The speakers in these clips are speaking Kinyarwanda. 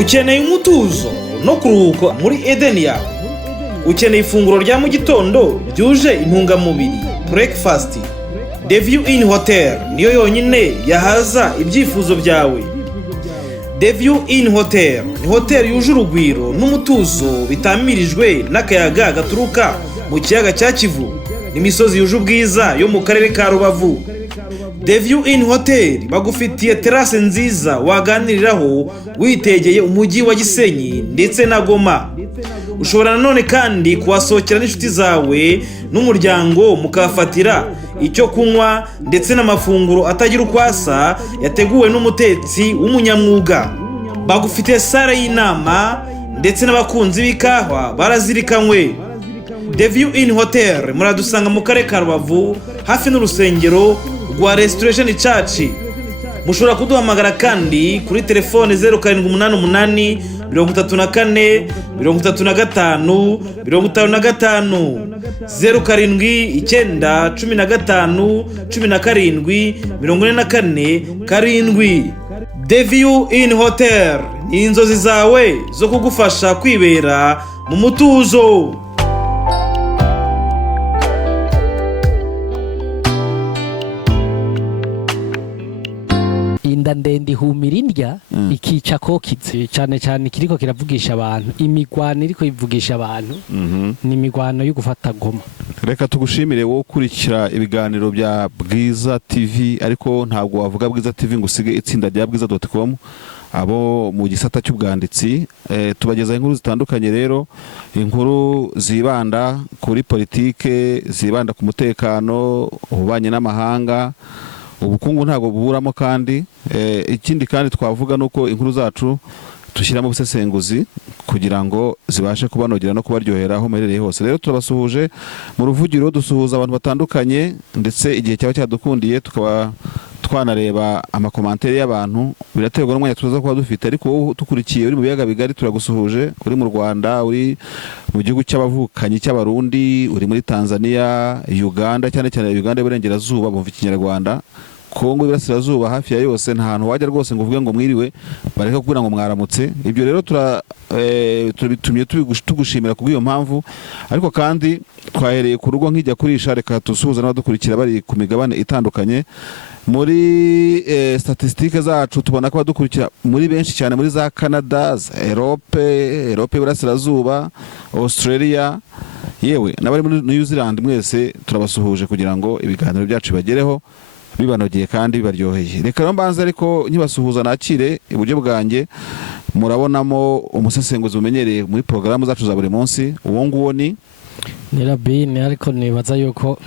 ukeneye umutuzo no kuruhuka muri Eden yawe, ukeneye ifunguro rya mu gitondo ryuje intungamubiri breakfast. The View Inn Hotel niyo yonyine yahaza ibyifuzo byawe. The View Inn Hotel ni hotel yuje urugwiro n'umutuzo bitamirijwe n'akayaga gaturuka mu kiyaga cya Kivu n'imisozi yuje ubwiza yo mu karere ka Rubavu. The View Inn Hotel bagufitiye terrasse nziza waganiriraho witegeye umujyi wa Gisenyi ndetse na Goma. Ushobora nanone kandi kuhasohokera n'inshuti zawe n'umuryango mukafatira icyo kunywa ndetse n'amafunguro atagira ukwasa yateguwe n'umutetsi w'umunyamwuga. Bagufitiye sale y'inama ndetse n'abakunzi b'ikawa barazirikanywe. The View Inn Hotel muradusanga mu karere ka Rubavu hafi n'urusengero rwa Restoration Church. Mushobora kuduhamagara kandi kuri telefone 0788 34 35 55 07 15 17 44 7. The View Inn Hotel ni inzozi zawe zo kugufasha kwibera mu mutuzo. Inda ndende ihumira indya ikica ko kitse cyane cyane kiriko kiravugisha abantu, imigwano iriko ivugisha abantu ni imigwano yo gufata Goma. Reka tugushimire wo kurikira ibiganiro bya Bwiza TV, ariko ntabwo wavuga Bwiza TV ngo usige itsinda rya bwiza.com abo mu gisata cy'ubwanditsi. Tubageza inkuru zitandukanye, rero inkuru zibanda kuri politike, zibanda ku mutekano, ubanye n'amahanga, ubukungu ntabwo buburamo, kandi ikindi kandi twavuga nuko inkuru zacu tushyiramo ubusesenguzi kugira ngo zibashe kubanogera no kubaryohera aho muherereye hose. Rero turabasuhuje mu ruvugiro, dusuhuza abantu batandukanye, ndetse igihe cyaba cyadukundiye tukaba twanareba amakomantere y'abantu, biraterwa n'umwanya tuza kuba dufite. Ariko wowe tukurikiye uri mu biyaga bigari turagusuhuje, uri mu Rwanda, uri mu gihugu cy'abavukanyi cy'abarundi, uri muri Tanzania, Uganda, cyane cyane Uganda y'Iburengerazuba bumva Ikinyarwanda, Kongo y'Iburasirazuba, hafi ya yose, nta hantu wajya rwose ngo uvuge ngo mwiriwe bareke kugira ngo mwaramutse. Ibyo rero turabitumye tugushimira kubw'iyo mpamvu. Ariko kandi twahereye ku rugo nkijya kurisha, reka tusuhuza n'abadukurikira bari ku migabane itandukanye. Muri statistike zacu tubona ko badukurikira muri benshi cyane muri za Canada, Europe y'Iburasirazuba, Australia, yewe n'abari muri New Zealand. Mwese turabasuhuje kugira ngo ibiganiro byacu bagereho bibanogeye kandi bibaryoheye. Reka rero mbanza ariko nkibasuhuza nakire iburyo bwanjye murabonamo umusesenguzi umenyereye muri porogaramu zacu za buri munsi. Uwo nguwo ni Rabine, ariko nibaza yuko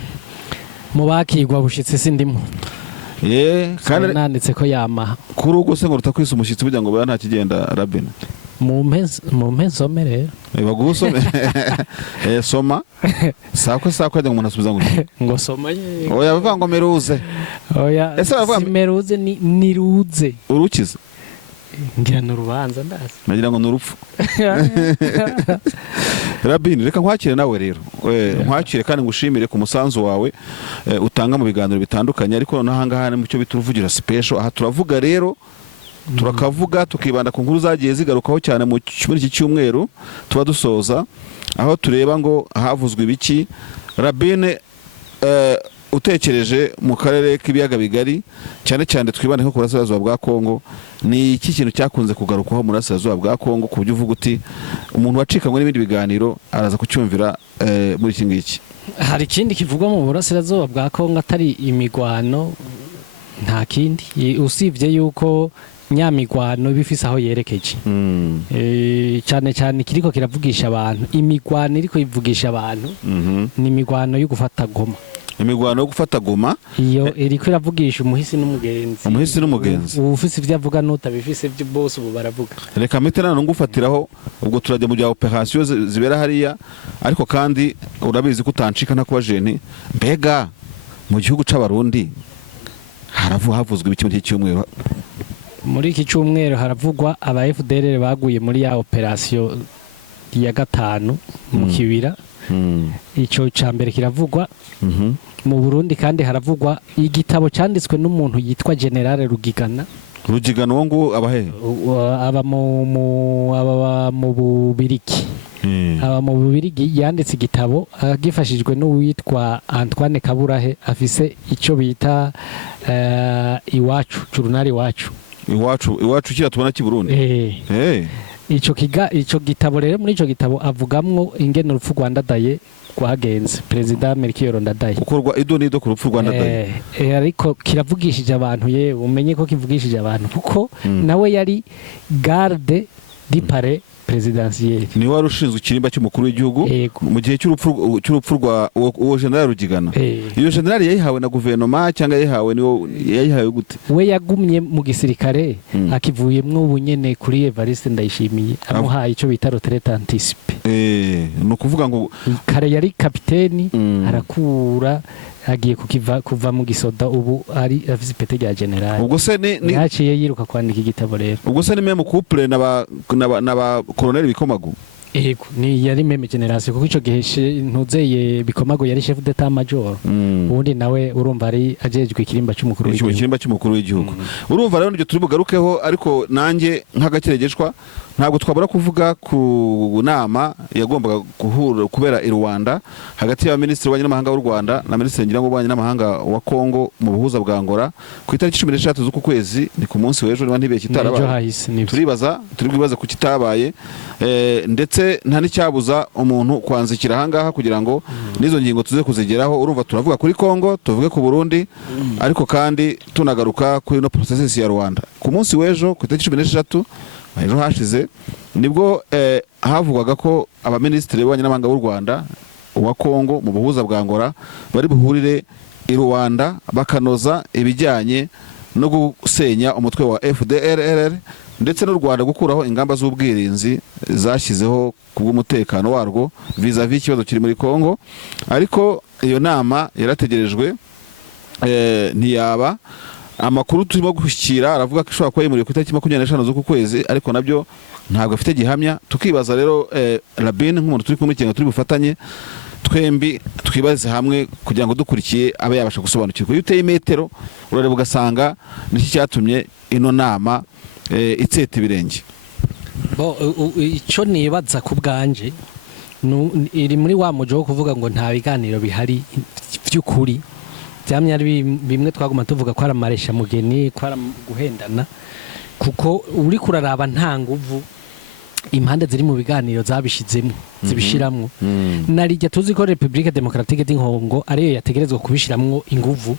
mu bakigwa bushitse sindimo. Kandi nanditse ko yama kuri uko se ngo rutakwisa umushyitsi burya ngo bya nta kigenda. Rabine, mu mpensomere bagusome soma sako ajya umuntu asubiza ngo soma oya bavuga ngo meruze, oya ese bavuga meruze ni ruze urukiza ngira n'urubanza ndazi nagira ngo n'urupfu. Rabine, reka nkwakire nawe rero, nkwakire kandi ngushimire ku musanzu wawe utanga mu biganiro bitandukanye. Ariko n'ahangaha ni mu cyo bituvugira special. Aha turavuga rero, turakavuga tukibanda ku nkuru zagiye zigarukaho cyane muri iki cyumweru tuba dusoza, aho tureba ngo havuzwe ibiki. Rabine, utekereje mu karere k'ibiyaga bigari, cyane cyane twibande nko ku burasirazuba bwa Kongo, ni iki kintu cyakunze kugarukaho mu burasirazuba bwa Kongo ku buryo uvuga uti umuntu wacikanywe n'ibindi biganiro araza kucyumvira muri iki ngiki? Hari ikindi kivugwa mu burasirazuba bwa Kongo atari imigwano, nta kindi usibye yuko nyamigwano bifise aho yerekeje. Cyane cyane kiriko kiravugisha abantu, imigwano iriko ivugisha abantu ni imigwano yo gufata Goma. Imigwano yo gufata Goma iyo iriko iravugisha umuhisi n'umugenzi. Ufise ivyo avuga n'utabifise byo bose ubu baravuga. Reka metera no ngufatiraho, ubwo turajya mu bya operation zibera hariya. Ariko kandi urabizi ko utancika nta kuba jeni, mbega mu gihugu c'abarundi havuzwe ibiki muri iki cyumweru? Muri iki cyumweru haravugwa aba FDLR baguye muri ya operation ya gatanu mu Kibira. Icyo cyambere kiravugwa mu Burundi, kandi haravugwa igitabo cyanditswe n'umuntu yitwa General Rugigana Rugigana uwo ngo abahe aba mu Bubirigi. Aba mu Bubirigi yanditse igitabo agifashijwe n'uwitwa Antoine Kaburahe afise icyo bita iwacu journal iwacu kira tubona ki Burundi. Ico gitabo rero muri ico gitabo avugamwo ingene urupfu Rwanda daye rwagenze Perezida Melchior Ndadaye ukorwa idonido ku rupfu Rwanda daye ariko kiravugishije abantu ye umenye ko kivugishije abantu kuko nawe yari garde di palais presidentiel ni wari ushinzwe ikirimba cy'umukuru w'igihugu mu gihe cy'urupfu rwa uwo general Rugigana. Iyo general yayihawe na guverinoma cyangwa yayihawe gute? We yagumye mu gisirikare akivuyemwo ubunyene kuri Evariste Ndayishimiye amuhaye icyo bita retraite anticipée. No kuvuga ngo kare yari kapiteni arakura agiye kuva mu gisoda ubu ari afise ipete rya general. Ubwo se ni yaciye yiruka kwandika igitabo rero. Ubwo se ni meme couple n'aba colonel Bikomagu. Ni yari meme generation kuko ico gihe ntuzeye Bikomagu yari chef d'état major. Ubundi nawe urumva ari ajejwe ikirimba cy'umukuru w'igihugu. Urumva rero nibyo turi bugarukeho ariko nanjye nk'agakiregeshwa ntabwo twabura kuvuga ku nama yagombaga guhura kubera i Rwanda hagati ya Minisitiri w'Ububanyi n'Amahanga w'u Rwanda na Minisitiri w'Ububanyi n'Amahanga wa Kongo mu buhuza bwa Angola ku itariki 13 z'uku kwezi ni ku munsi w'ejo niba ntibiye kitarabaye. Turibwibaza ku kitabaye ndetse nta n'icyabuza umuntu kwanzikira ahangaha kugira ngo nizo ngingo tuze kuzigeraho. Urumva turavuga kuri Kongo tuvuge ku Burundi ariko kandi tunagaruka kuri no process ya Rwanda ku munsi w'ejo ku itariki 13 ejo hashize nibwo havugwaga ko abaminisitiri b'Ububanyi n'Amahanga w'u Rwanda wa Kongo mu buhuza bwa Angola bari buhurire i Rwanda bakanoza ibijyanye no gusenya umutwe wa FDLR ndetse n'u Rwanda gukuraho ingamba z'ubwirinzi zashyizeho kubw'umutekano warwo vis-à-vis ikibazo kiri muri Kongo. Ariko iyo nama yarategerejwe ntiyaba. Amakuru turimo gushyikira aravuga ko ishobora kuba yimuriwe ku itariki 25 z'uku kwezi ariko nabyo ntabwo afite gihamya. Tukibaza rero Rabin nk'umuntu turi kumwe cyangwa turi bufatanye twembi twibaze hamwe kugira ngo dukurikiye abe yabasha gusobanukirwa. Iyo uteye metero urareba ugasanga niki cyatumye ino nama itseta ibirenge. Icyo nibaza ku bwanje iri muri wa mujo wo kuvuga ngo nta biganiro bihari by'ukuri byamye ari bimwe twaguma tuvuga ko ari amaresha mugeni ko ari guhendana kuko uri kuraraba nta nguvu impande ziri mu biganiro zabishizemo zibishiramwo narijya tuzi ko Republique Democratique d'Inkongo ariyo yategerezwa kubishiramwo inguvu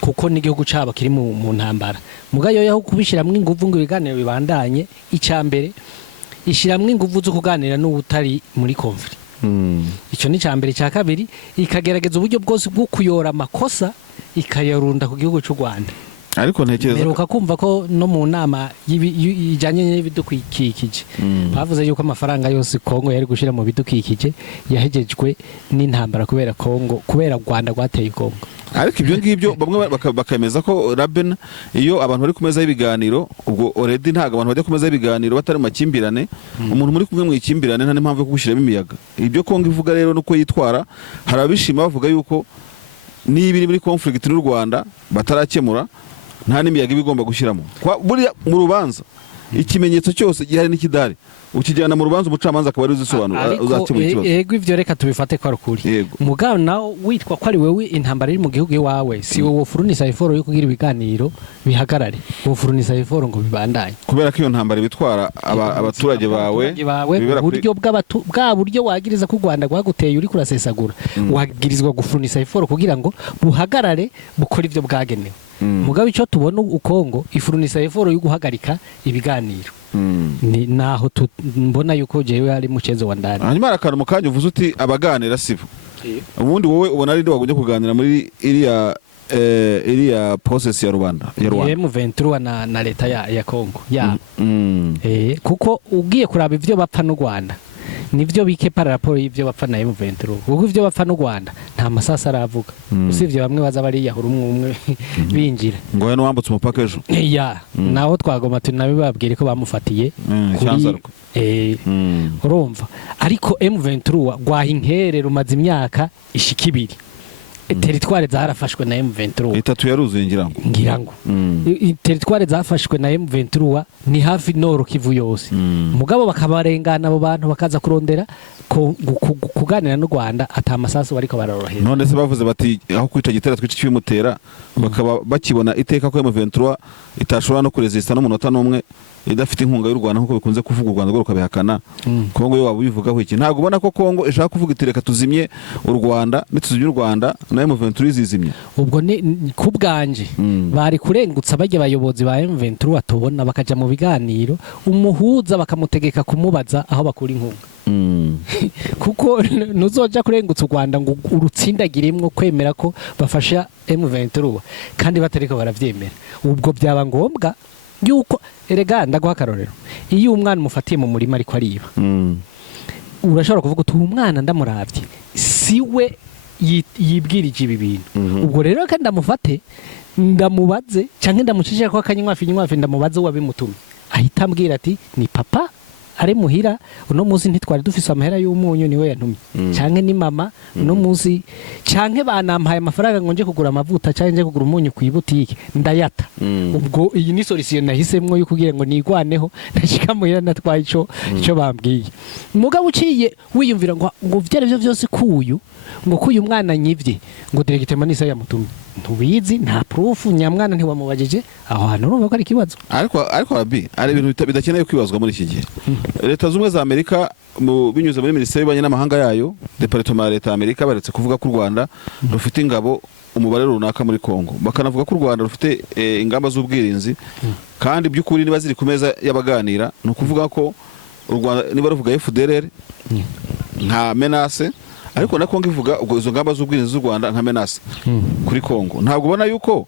kuko n'igihugu cabo kiri mu ntambara mugayo yaho kubishiramwo inguvu ngo ibiganiro bibandanye icambere ishiramwo inguvu zo kuganira n'ubutari muri conflict. Icyo ni cyambere cya kabiri ikagerageza uburyo bwose bwo kuyora amakosa ikayarunda ku gihugu cy'u Rwanda. Ariko ntekereza meruka kumva ko no mu nama ijanye n'ibidukikije bavuze yuko amafaranga yose Kongo yari gushira mu bidukikije yahejejwe n'intambara kubera Kongo kubera Rwanda rwateye Kongo. Ariko ibyo ngibyo bamwe bakemeza ko Rabin iyo abantu bari kumeza y'ibiganiro ubwo already ntago abantu bajya kumeza y'ibiganiro batari mu makimbirane umuntu muri kumwe mu ikimbirane nta n'impamvu yo kugushiramo imiyaga. Ibyo Kongo ivuga rero nuko yitwara hari abishima bavuga yuko n'ibiri muri conflict n'u Rwanda batarakemura nta n'imiyaga ibigomba gushyiramo buriya mu rubanza ikimenyetso cyose gihari n'ikidari ukijyana mu rubanza umucamanza akaba ari uzisobanura uzakemura ikibazo. Yego ivyo reka tubifate ko arukuri mugabo nawo witwa ko ari wewe intambara iri mu gihugu iwawe si wowe furunisa iforo yo kugira ibiganiro bihagarare wowe furunisa iforo ngo bibandanye kubera ko iyo ntambara bitwara abaturage bawe buryo bwa buryo wagiriza ku Rwanda gwaguteye uri kurasesagura wagirizwa gufurunisa iforo kugira ngo buhagarare bukora ivyo bwagenewe. Mugabe icyo tubona ukongo ifurunisa eforo yo guhagarika ibiganiro ni naho mbona yuko jewe ari mucezo wa ndani. Hanyuma arakana mu kanya uvuze uti abaganira sibo ubundi wowe ubona ari wagumye kuganira muri iriya process ya Rwanda M23 na leta ya Kongo ya kuko ugiye kuraba ivyo bapfa n'u Rwanda nivyo bike para rapport y'ivyo bapfa na M23 ubwo ivyo bapfa n'u Rwanda nta masasa aravuga usivye bamwe baza bari yahura umwe binjira ngo hano wambutse umupaka ejo naho twagoma tunabibabwire ko bamufatiye urumva ariko M23 rwaha inkere rumaze imyaka ishika ibiri teritware zarafashwe na M23 itatu yaruzuye ngira ngo teritware zafashwe na M23 ni hafi Nord Kivu yose mugabo bakabarengana abo bantu bakaza kurondera kuganira n'u Rwanda atamasasu bariko baroroheza. None se bavuze bati aho kwica gitera twica cy'ibimutera bakaba bakibona iteka ko M23 itashobora no kuresista n'umunota n'umwe idafite inkunga y'u Rwanda nkuko bikunze kuvuga u Rwanda rwo kabihakana. Kongo yo wabubivugaho iki? Ntago ubona ko Kongo ishaka kuvuga iti reka tuzimye u Rwanda nituzimye u Rwanda na M23 izizimye. Ubwo ni kubganje bari kurengutsa bajye bayobozi ba M23 atobona bakaja mu biganiro umuhuza bakamutegeka kumubaza aho bakura inkunga. Kuko nuzoja kurengutsa u Rwanda ngo urutsindagiremwo kwemera ko bafasha M23 kandi batariko baravyemera. Ubwo byaba ngombwa yuko erega ndaguha karorero iyo umwana umufatiye mu murima ariko ariba urashobora kuvuga uti umwana ndamuravye siwe yibwirije ibi bintu ubwo rero kandi ndamufate ndamubaze canke ndamucishije ko akanywafi ndamubaze wabimutumye ahita ambwira ati ni papa ari muhira uno munsi ntitwari dufise amahera y'umunyu niwe yantumye canke ni mama uno munsi canke banampaye amafaranga ngo nje kugura amavuta canke nje kugura umunyu ku ibutike ndayata ubwo iyi ni solution nahisemwo yo kugira ngo nigwaneho ndashika muhira natwaye ico bambwiye mugabo uciye wiyumvira ngo vyari byo byose kuyu ngo kuyu mwana nyivye ngo diregite manisa yamutumye ntubizi nta proof nyamwana ntiwamubajije aho hantu urumva ko ari kibazo ariko abi ari ibintu bidakeneye kwibazwa muri iki gihe. Leta z'umwe za Amerika binyuze muri Minisiteri y'Ububanyi n'Amahanga yayo Departement ya Leta ya Amerika baretse kuvuga ko u Rwanda rufite ingabo umubare runaka muri Kongo bakanavuga ko u Rwanda rufite ingamba z'ubwirinzi kandi by'ukuri niba ziri ku meza y'abaganira no kuvuga ko u Rwanda niba ruvuga FDLR nka menace ariko na Kongo ivuga ubwo izo ngamba z'ubwirinzi z'u Rwanda nka menace kuri Kongo. Ntabwo ubona yuko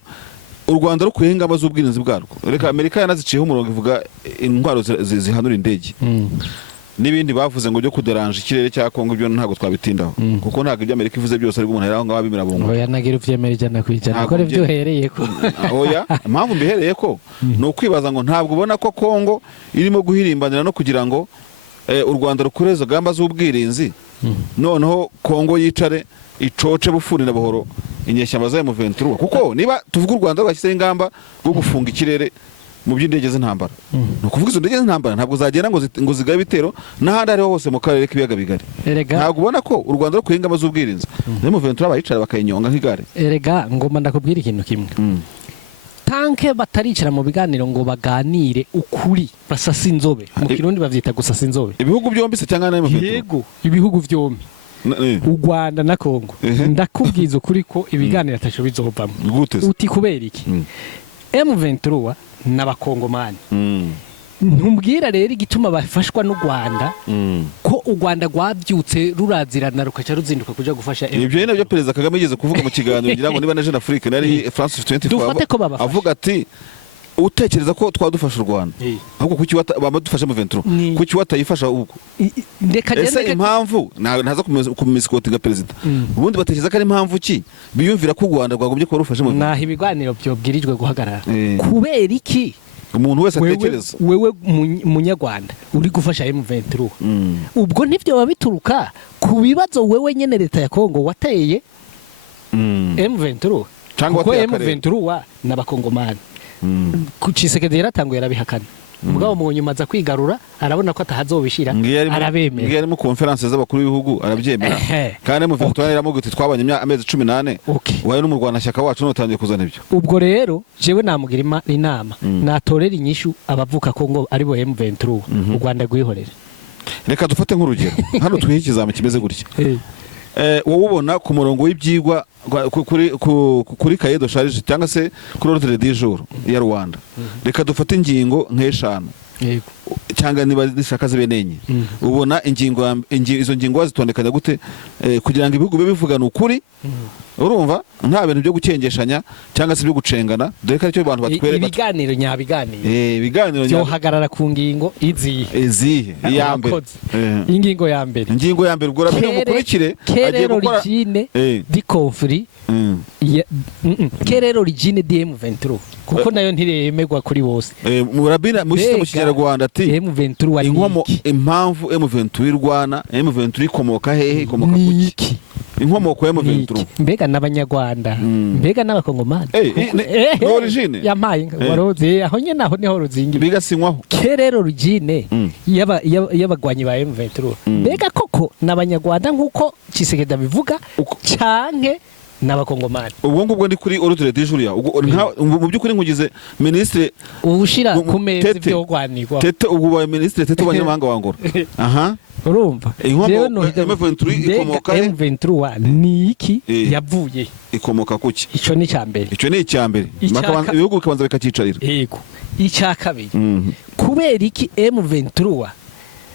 u Rwanda rukwiye ingamba z'ubwirinzi bwarwo. Reka Amerika yanaziciyeho umurongo ivuga intwaro zihanura indege n'ibindi bavuze ngo byo kuderanje ikirere cya Kongo ibyo ntabwo twabitindaho kuko ntabwo ibyo Amerika ivuze byose ari umuntu araho ngabimira bungu. Oya nagira uvyemereye jana kwijana ko revyo hereye ko. Oya impamvu mbihereye ko no kwibaza ngo ntabwo ubona ko Kongo irimo guhirimbanira no kugira ngo u Rwanda rukureza gamba z'ubwirinzi noneho Kongo yicare icoce bufurira buhoro inyeshyamba za M23 kuko niba tuvuga u Rwanda rwashyize ingamba rwo gufunga ikirere mu by'indege z'intambara no kuvuga izo ndege z'intambara ntabwo zagenda ngo zigabe bitero n'ahandi ariho hose mu karere k'ibiyaga bigari. Ntabwo ubona ko u Rwanda rukwiye ingamba z'ubwirinzi M23 bayicara bakayinyonga nk'igare. Erega ngomba ndakubwira ikintu kimwe tanke bataricara mu biganiro ngo baganire ukuri basasa inzobe mu Kirundi bavyita gusasa inzobe ibihugu byombi se cyangwa na M23 yego ibihugu byombi u Rwanda na Kongo ndakubwiza ukuri ko ibiganiro atasho bizovamo uti kubera iki M23 n'abakongomani ntumbwira rero igituma bafashwa n'u Rwanda ko u Rwanda rwabyutse rurazirana rukaca ruzinduka kuja gufasha ibyo ni nabyo Perezida Kagame yigeze kuvuga mu kiganiro ngira ngo niba na Jeune Afrique nari France 24 avuga ati utekereza ko twadufasha u Rwanda ahubwo kuki badufasha mu 23 kuki watayifasha ubwo ese impamvu ntaza kumiskotinga Perezida ubundi batekereza ko ari impamvu ki biyumvira ko u Rwanda rwagombye kuba rufashe mu naho ibiganiro byobwirijwe guhagarara kubera iki umuntu wese atekereza wewe munyarwanda uri gufasha M23 ubwo ntivyo babituruka ku bibazo wewe nyene leta ya Kongo wateye M23 cyangwa wateye M23 n'abakongomani kucisekede yaratanguye arabihakana mugabo mu nyuma za kwigarura arabona ko atahazobishira arabemera ngiye mu conference z'abakuru b'ibihugu arabyemera kandi mu Victoire yaramuguti twabanye amezi 18 waye no mu Rwanda shyaka wacu notangiye kuzana ibyo ubwo rero jewe namugira inama natorera inyishu abavuka Kongo ari bo M23 u Rwanda gwihorera. Reka dufate nk'urugero hano twihe ikizami kimeze gutya wowe ubona ku murongo w'ibyigwa kuri cahier de charge cyangwa se kuri ordre du jour ya Rwanda reka dufate ingingo nk'eshanu cyangwa niba zishaka zibenenye ubona izo ngingo wazitondekanya gute kugira ngo ibihugu bivugana ukuri urumva nta bintu byo gukengeshanya cyangwa se byo gucengana dore ko aricyo abantu batwereka ibiganiro nyabiganiro ibiganiro byo hagarara ku ngingo izihe iyambere ingingo ya mbere ubwo rabino mukurikire agiye gukora di conflit kerero rigine DM23 kuko nayo ntiremerwa kuri bose murabina mushyize mu Kinyarwanda ati M23 inkomo impamvu M23 irwana M23 ikomoka hehe ikomoka kuki inkomoko ya M23 mbega n'abanyarwanda mbega n'abakongomani origine yamaye waroze aho nyene aho niho ruzingi bigasinywaho kerero origine y'abagwanyi ba M23 mbega koko n'abanyarwanda nkuko Kisekedi bivuga canke n'abakongomani ubwo ngubwo ndi kuri ordre du jour ya mu byukuri nkugize ministre ubushira ku meza byo gwanirwa tete ubwo ba ministre tete abanyamahanga wangora aha urumva rero M23 ikomoka M23 ni iki yavuye ikomoka kuki ico ni cyambere ibihugu bikabanza bikacicarira yego icya kabiri kubera iki M23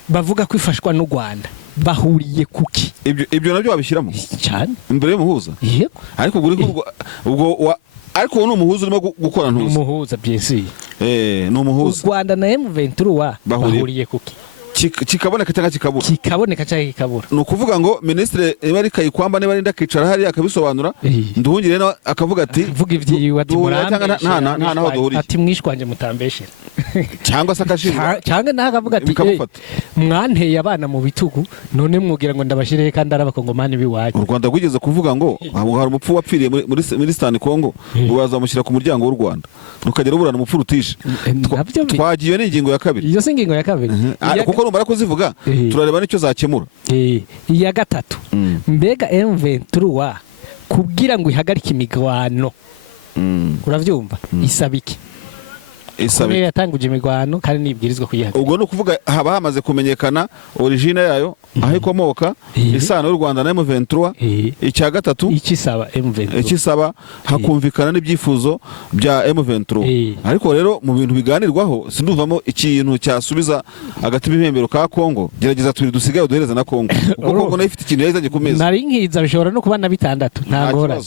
bavuga ko ifashwa n'u Rwanda bahuriye kuki ibyo nabyo babishyiramo cyane imbere y'umuhuza yego ariko ubwo ariko uwo umuhuza urimo gukora ntuzi umuhuza byese ni umuhuza u Rwanda na M23 bahuriye kuki kikaboneka cyangwa kikabura kikaboneka cyangwa kikabura ni ukuvuga ngo ministre niba ari Kayikwamba niba ari ndakicara hari akabisobanura nduhungire no akavuga ati vuga ibyiwe ati nta naho duhuriye ati mwishwanje mutambeshera cyangwa se akashira cyangwa naho akavuga ati mwanteye abana mu bitugu none mwugira ngo ndabashireye kandi arabakongomani biwaje u Rwanda rwigeze kuvuga ngo abo hari umupfu wapfiriye muri Stan Congo bazamushyira ku muryango w'u Rwanda rukagera uburana umupfu rutishe twagiye n'ingingo ya kabiri iyo singingo ya kabiri kuko numara kuzivuga turareba nicyo zakemura iya gatatu mbega M23 kugira ngo ihagarike imigwano uravyumva isaba iki isabe yatanguje imigwano kandi nibwirizwa kuyihagarika ubwo no kuvuga haba hamaze kumenyekana origine yayo aho ikomoka isano y'u Rwanda na M23 icya gatatu ikisaba M23 ikisaba hakumvikana n'ibyifuzo bya M23 ariko rero mu bintu biganirwaho sinduvamo ikintu cyasubiza agati b'ibihembero ka Kongo gerageza turi dusigaye duhereza na Kongo kuko Kongo nayo ifite ikintu yazanye ku meza nari nkiza bishobora no kuba na bitandatu nta ngora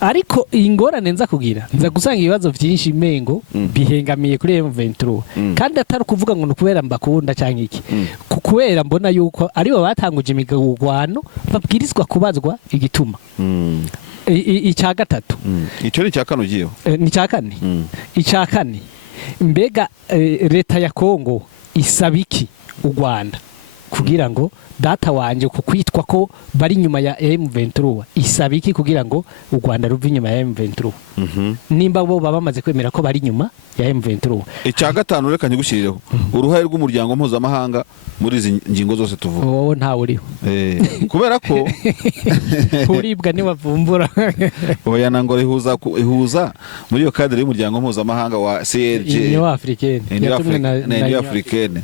ariko ingorane nza kugira nza gusanga ibibazo byinshi mengo bihengamiye kuri M23 kandi atari kuvuga ngo nukubera mbakunda cyangwa iki kubera mbona yuko ari bo batanguje imigwano babwirizwa kubazwa igituma icya gatatu icyo ni cyakano giyeho ni cyakane icyakane mbega leta ya Kongo isaba iki u Rwanda kugira ngo data wanje kukwitwa ko bari nyuma ya M23 isaba iki kugira ngo u Rwanda ruve inyuma ya M23 nimba bo baba bamaze kwemera ko bari nyuma ya M23 icya gatanu reka nyigushirireho uruhare rw'umuryango mpuzamahanga muri izi ngingo zose tuvuga wowe ntawe uriho kubera ko uribwa ni bavumbura oya nangore ihuza muri iyo cadre y'umuryango mpuzamahanga wa CLG Union Africaine Union Africaine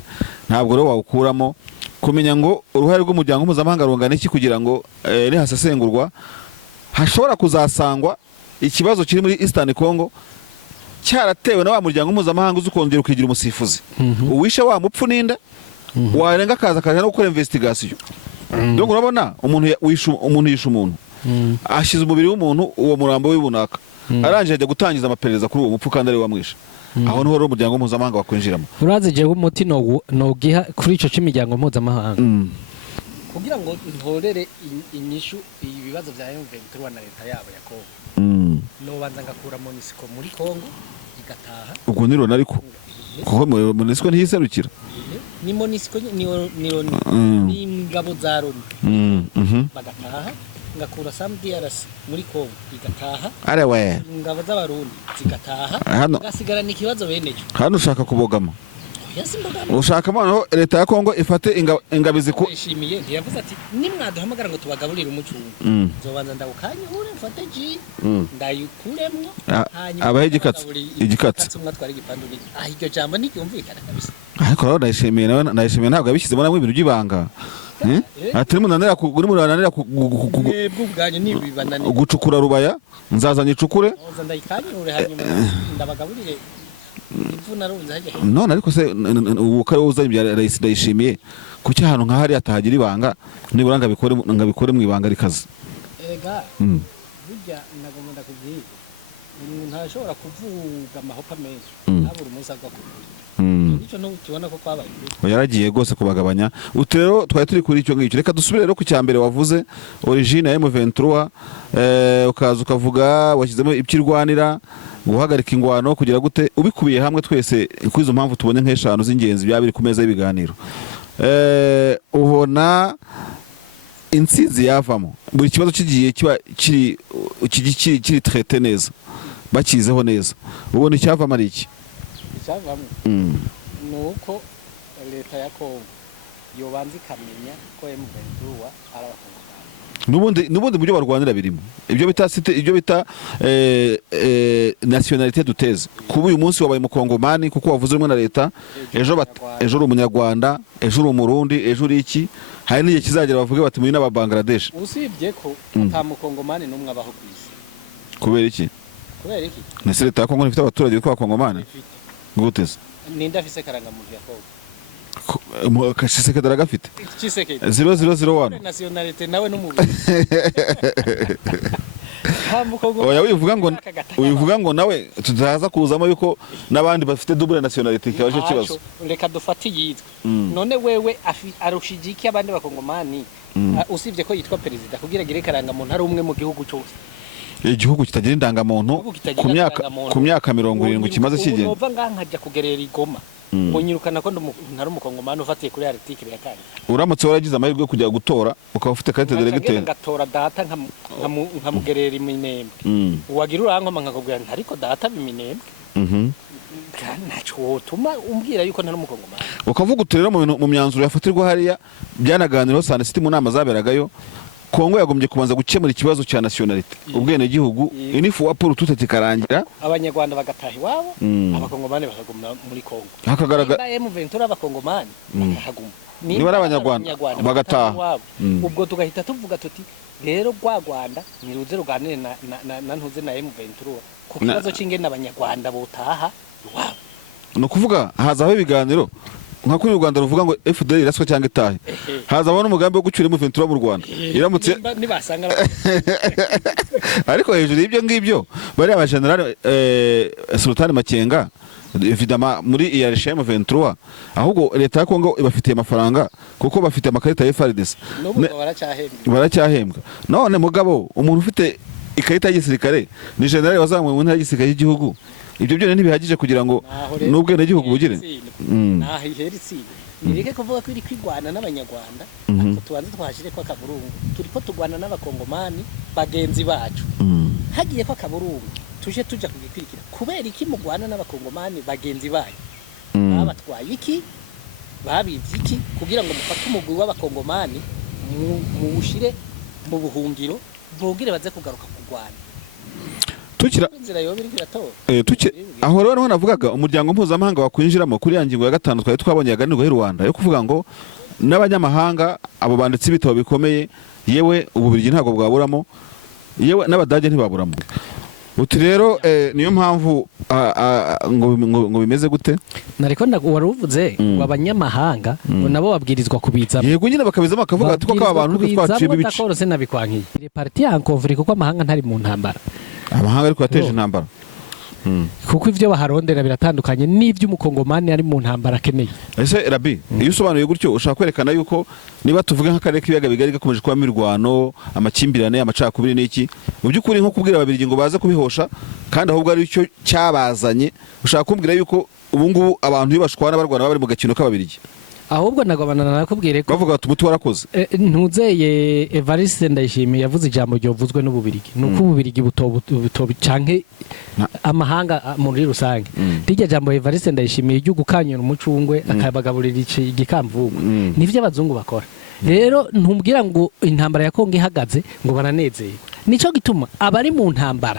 ntabwo rero wawukuramo kumenya ngo uruhare rw'umuryango mpuzamahanga rungana iki kugira ngo nihasesengurwa hashobora kuzasangwa ikibazo kiri muri Eastern Congo cyaratewe na wa muryango mpuzamahanga uzukongera ukigira umusifuzi uwishe wa mupfu ninda warenga akaza no gukora investigation donc urabona umuntu yishe umuntu ashize umubiri w'umuntu uwo murambo w'ibunaka arangije ajya gutangiza amaperereza kuri uwo mupfu kandi ari wamwishe aho niho rero umuryango mpuzamahanga wakwinjiramo uraze jewe umuti no giha kuri ico cy'imiryango mpuzamahanga kugira ngo ntorere inyishu ibibazo bya M23 na leta yabo ya Kongo no banza ngakura MONUSCO muri Kongo igataha ubwo niro nariko kuko MONUSCO ntiyiserukira ni MONUSCO ni ingabo za Loni bagataha ngakura SAMDRC muri Kongo igataha arewe ingabo z'abarundi zigataha gasigara ni kibazo benejo hano ushaka kubogama ushaka mano leta ya Kongo ifate ingabizi ku ishimiye yavuze ati nimwaduhamagara ngo tubagaburire umucungu zobanza ndawukanyure mfate ji ndayukuremwo abahe igikatsi mwatwara igipanduri iryo jambo nticyumvikana kabisa ariko rero ndayishimiye ntabwo yabishyizemo namwe ibintu by'ibanga atari munanira gucukura rubaya nzazanye icukure none ariko se ubu kare uzanye bya Rais Ndayishimiye kuki ahantu nka hari atahagira ibanga nibura ngabikore mu ibanga rikaze erega burya nagomba kubwira umuntu ntashobora kuvuga amahopa menshi ntabura umunsi agakora icyo no tubona ko kwabaye yaragiye gose kubagabanya utero twari turi kuri icyo ngicyo reka dusubire rero ku cyambere wavuze origine ya M23 ukaza ukavuga washyizemo ibyirwanira guhagarika ingwano kugira gute ubikubiye hamwe twese kuri izo mpamvu tubone nk'eshanu z'ingenzi byabiri ku meza y'ibiganiro ubona intsinzi yavamo buri kibazo kigiye kiba kiri traité neza bakizeho neza ubona icyavamo ari iki icyavamo nuko leta ya Kongo yobanza ikamenya ko M23 arabakongomani nubundi buryo barwanira birimo ibyo bita nationalité duteze kuba uyu munsi wabaye umukongomani kuko wavuze rumwe na leta ejo uri umunyarwanda ejo uri umurundi ejo uri iki hari n'igihe kizagera bavuge bati muri n'aba Bangladesh usibye ko ata mukongomani n'umwe abaho ku isi kubera iki nese leta ya Kongo ifite abaturage bitwa abakongomani gute se ninde afise karangamuntu ya Kongo Tshisekedi aragafite Tshisekedi 0001 nationalité nawe n'umubi oya wivuga ngo nawe tutaza kuzamo yuko nabandi bafite double nationalité cyaje kibazo reka dufate yitwa none wewe arushijiki abandi bakongomani usibye ko yitwa president kugira gire karangamuntu ari umwe mu gihugu cyose igihugu kitagira indangamuntu ku myaka 70 kimaze kigenda nova ngankajya kugerera igoma munyirukana ko ntari umukongomani ufatiye kuri article ya kane uramutse waragize amahirwe yo kujya gutora ukaba ufite carte d'électeur ngatora data nkamugerera iminembwe wagira urankoma nkakubwira ariko data biminembwe naco wotuma umbwira yuko ntari umukongomani ukavuga uterera mu myanzuro yafatirwa hariya byanaganiraho sana city mu nama zaberagayo Kongo yagombye kubanza gukemura ikibazo cya nationalité ubwene gihugu inifu wa Paul tutete karangira abanyarwanda bagataha iwabo abakongomani bakagumna muri Kongo hakagaragara M23 abakongomani bakaguma niba ari abanyarwanda bagataha ubwo tugahita tuvuga tuti rero rwa Rwanda niruze ruganire na ntuze na M23 ku kibazo cy'ingene abanyarwanda botaha iwabo no kuvuga hazaho ibiganiro nka kuri Rwanda ruvuga ngo FDL iraswa cyangwa itahe hazabona umugambi wo gucyura M23 mu Rwanda iramutse nibasanga ariko hejuru y'ibyo ngibyo bari aba general Sultan Makenga évidemment muri IRC M23 ahubwo leta ya Kongo ibafitiye amafaranga kuko bafite amakarita ya FARDC baracyahembwa none mugabo umuntu ufite ikarita y'igisirikare ni general wazamuye mu ntara y'igisirikare y'igihugu ibyo byone ntibihagije kugira ngo n'ubwene gihugu bugire nahiheritsi nireke kuvuga ko iri kwigwana n'abanyarwanda ako tubanze twashire ko akaburungu turiko tugwana n'abakongomani bagenzi bacu hagiye ko akaburungu tuje tuja kugikwirikira kubera iki mugwana n'abakongomani bagenzi bacu babatwaye iki babivye iki kugira ngo mufate umugwi w'abakongomani mu ushire mu buhungiro bogire baze kugaruka kugwana tukira aho rero navugaga umuryango mpuzamahanga wakwinjiramo kuri yangingo ya 5 twari twabonye yaganirwa y'u Rwanda yo kuvuga ngo n'abanyamahanga abo banditsi bitabo bikomeye yewe ububirigi ntago bwaburamo yewe n'abadage ntibaburamo uti rero niyo mpamvu ngo bimeze gute nariko waruvuze abanyamahanga ngo nabo babwirizwa kubiza yego nyine bakabizamo akavuga ati ko abantu twaciye bibice ndakorose nabikwankiye les parties en conflit kuko amahanga ntari mu ntambara amahanga ariko yateje intambara kuko ivyo baharondera biratandukanye n'ivyo umukongomani ari mu ntambara akeneye ese Rabi iyo usobanuye gutyo ushaka kwerekana yuko niba tuvuge nk'akarere k'ibiyaga bigari gakomeje kuba mirwano amakimbirane amacakubiri n'iki mu by'ukuri nko kubwira ababirigi ngo baze kubihosha kandi ahubwo ari cyo cyabazanye ushaka kumbwira yuko ubu ngubu abantu iyo bashwana barwana bari mu gakino k'ababirigi ahubwo nagabana nakubwire ko bavuga ati umuti warakoze ntuzeye Evariste Ndayishimiye yavuze ijambo ryovuzwe n'ububirigi nuko ububirigi butobi canke amahanga muri rusange rijya jambo Evariste Ndayishimiye ryo gukanyura umucungwe akabagaburira igikamvugo nivyo abazungu bakora rero ntumbwira ngo intambara ya Kongo ihagaze ngo baranezeye nico gituma abari mu ntambara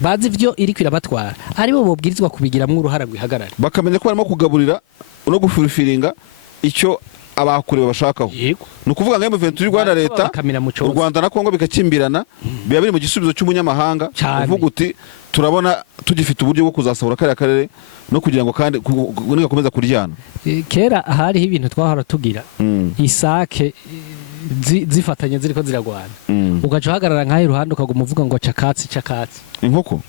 bazi ivyo iri kwirabatwara aribo bobwirizwa kubigiramwe uruhara rwihagarara bakamenya ko barimo kugaburira no gufurifiringa icyo abakure bashakaho nukuvuga ngo M23 Rwanda leta u Rwanda na Kongo bikakimbirana biba biri mu gisubizo cy'umunyamahanga uvuga uti turabona tugifite uburyo bwo kuzasahura kare karere no kugira ngo kandi gakomeza kuryana kera hariho ibintu twahora tugira isake zifatanye ziriko ziragwana ugaca uhagarara nk'aho iruhande ukaguma uvuga ngo cakatsi inkoko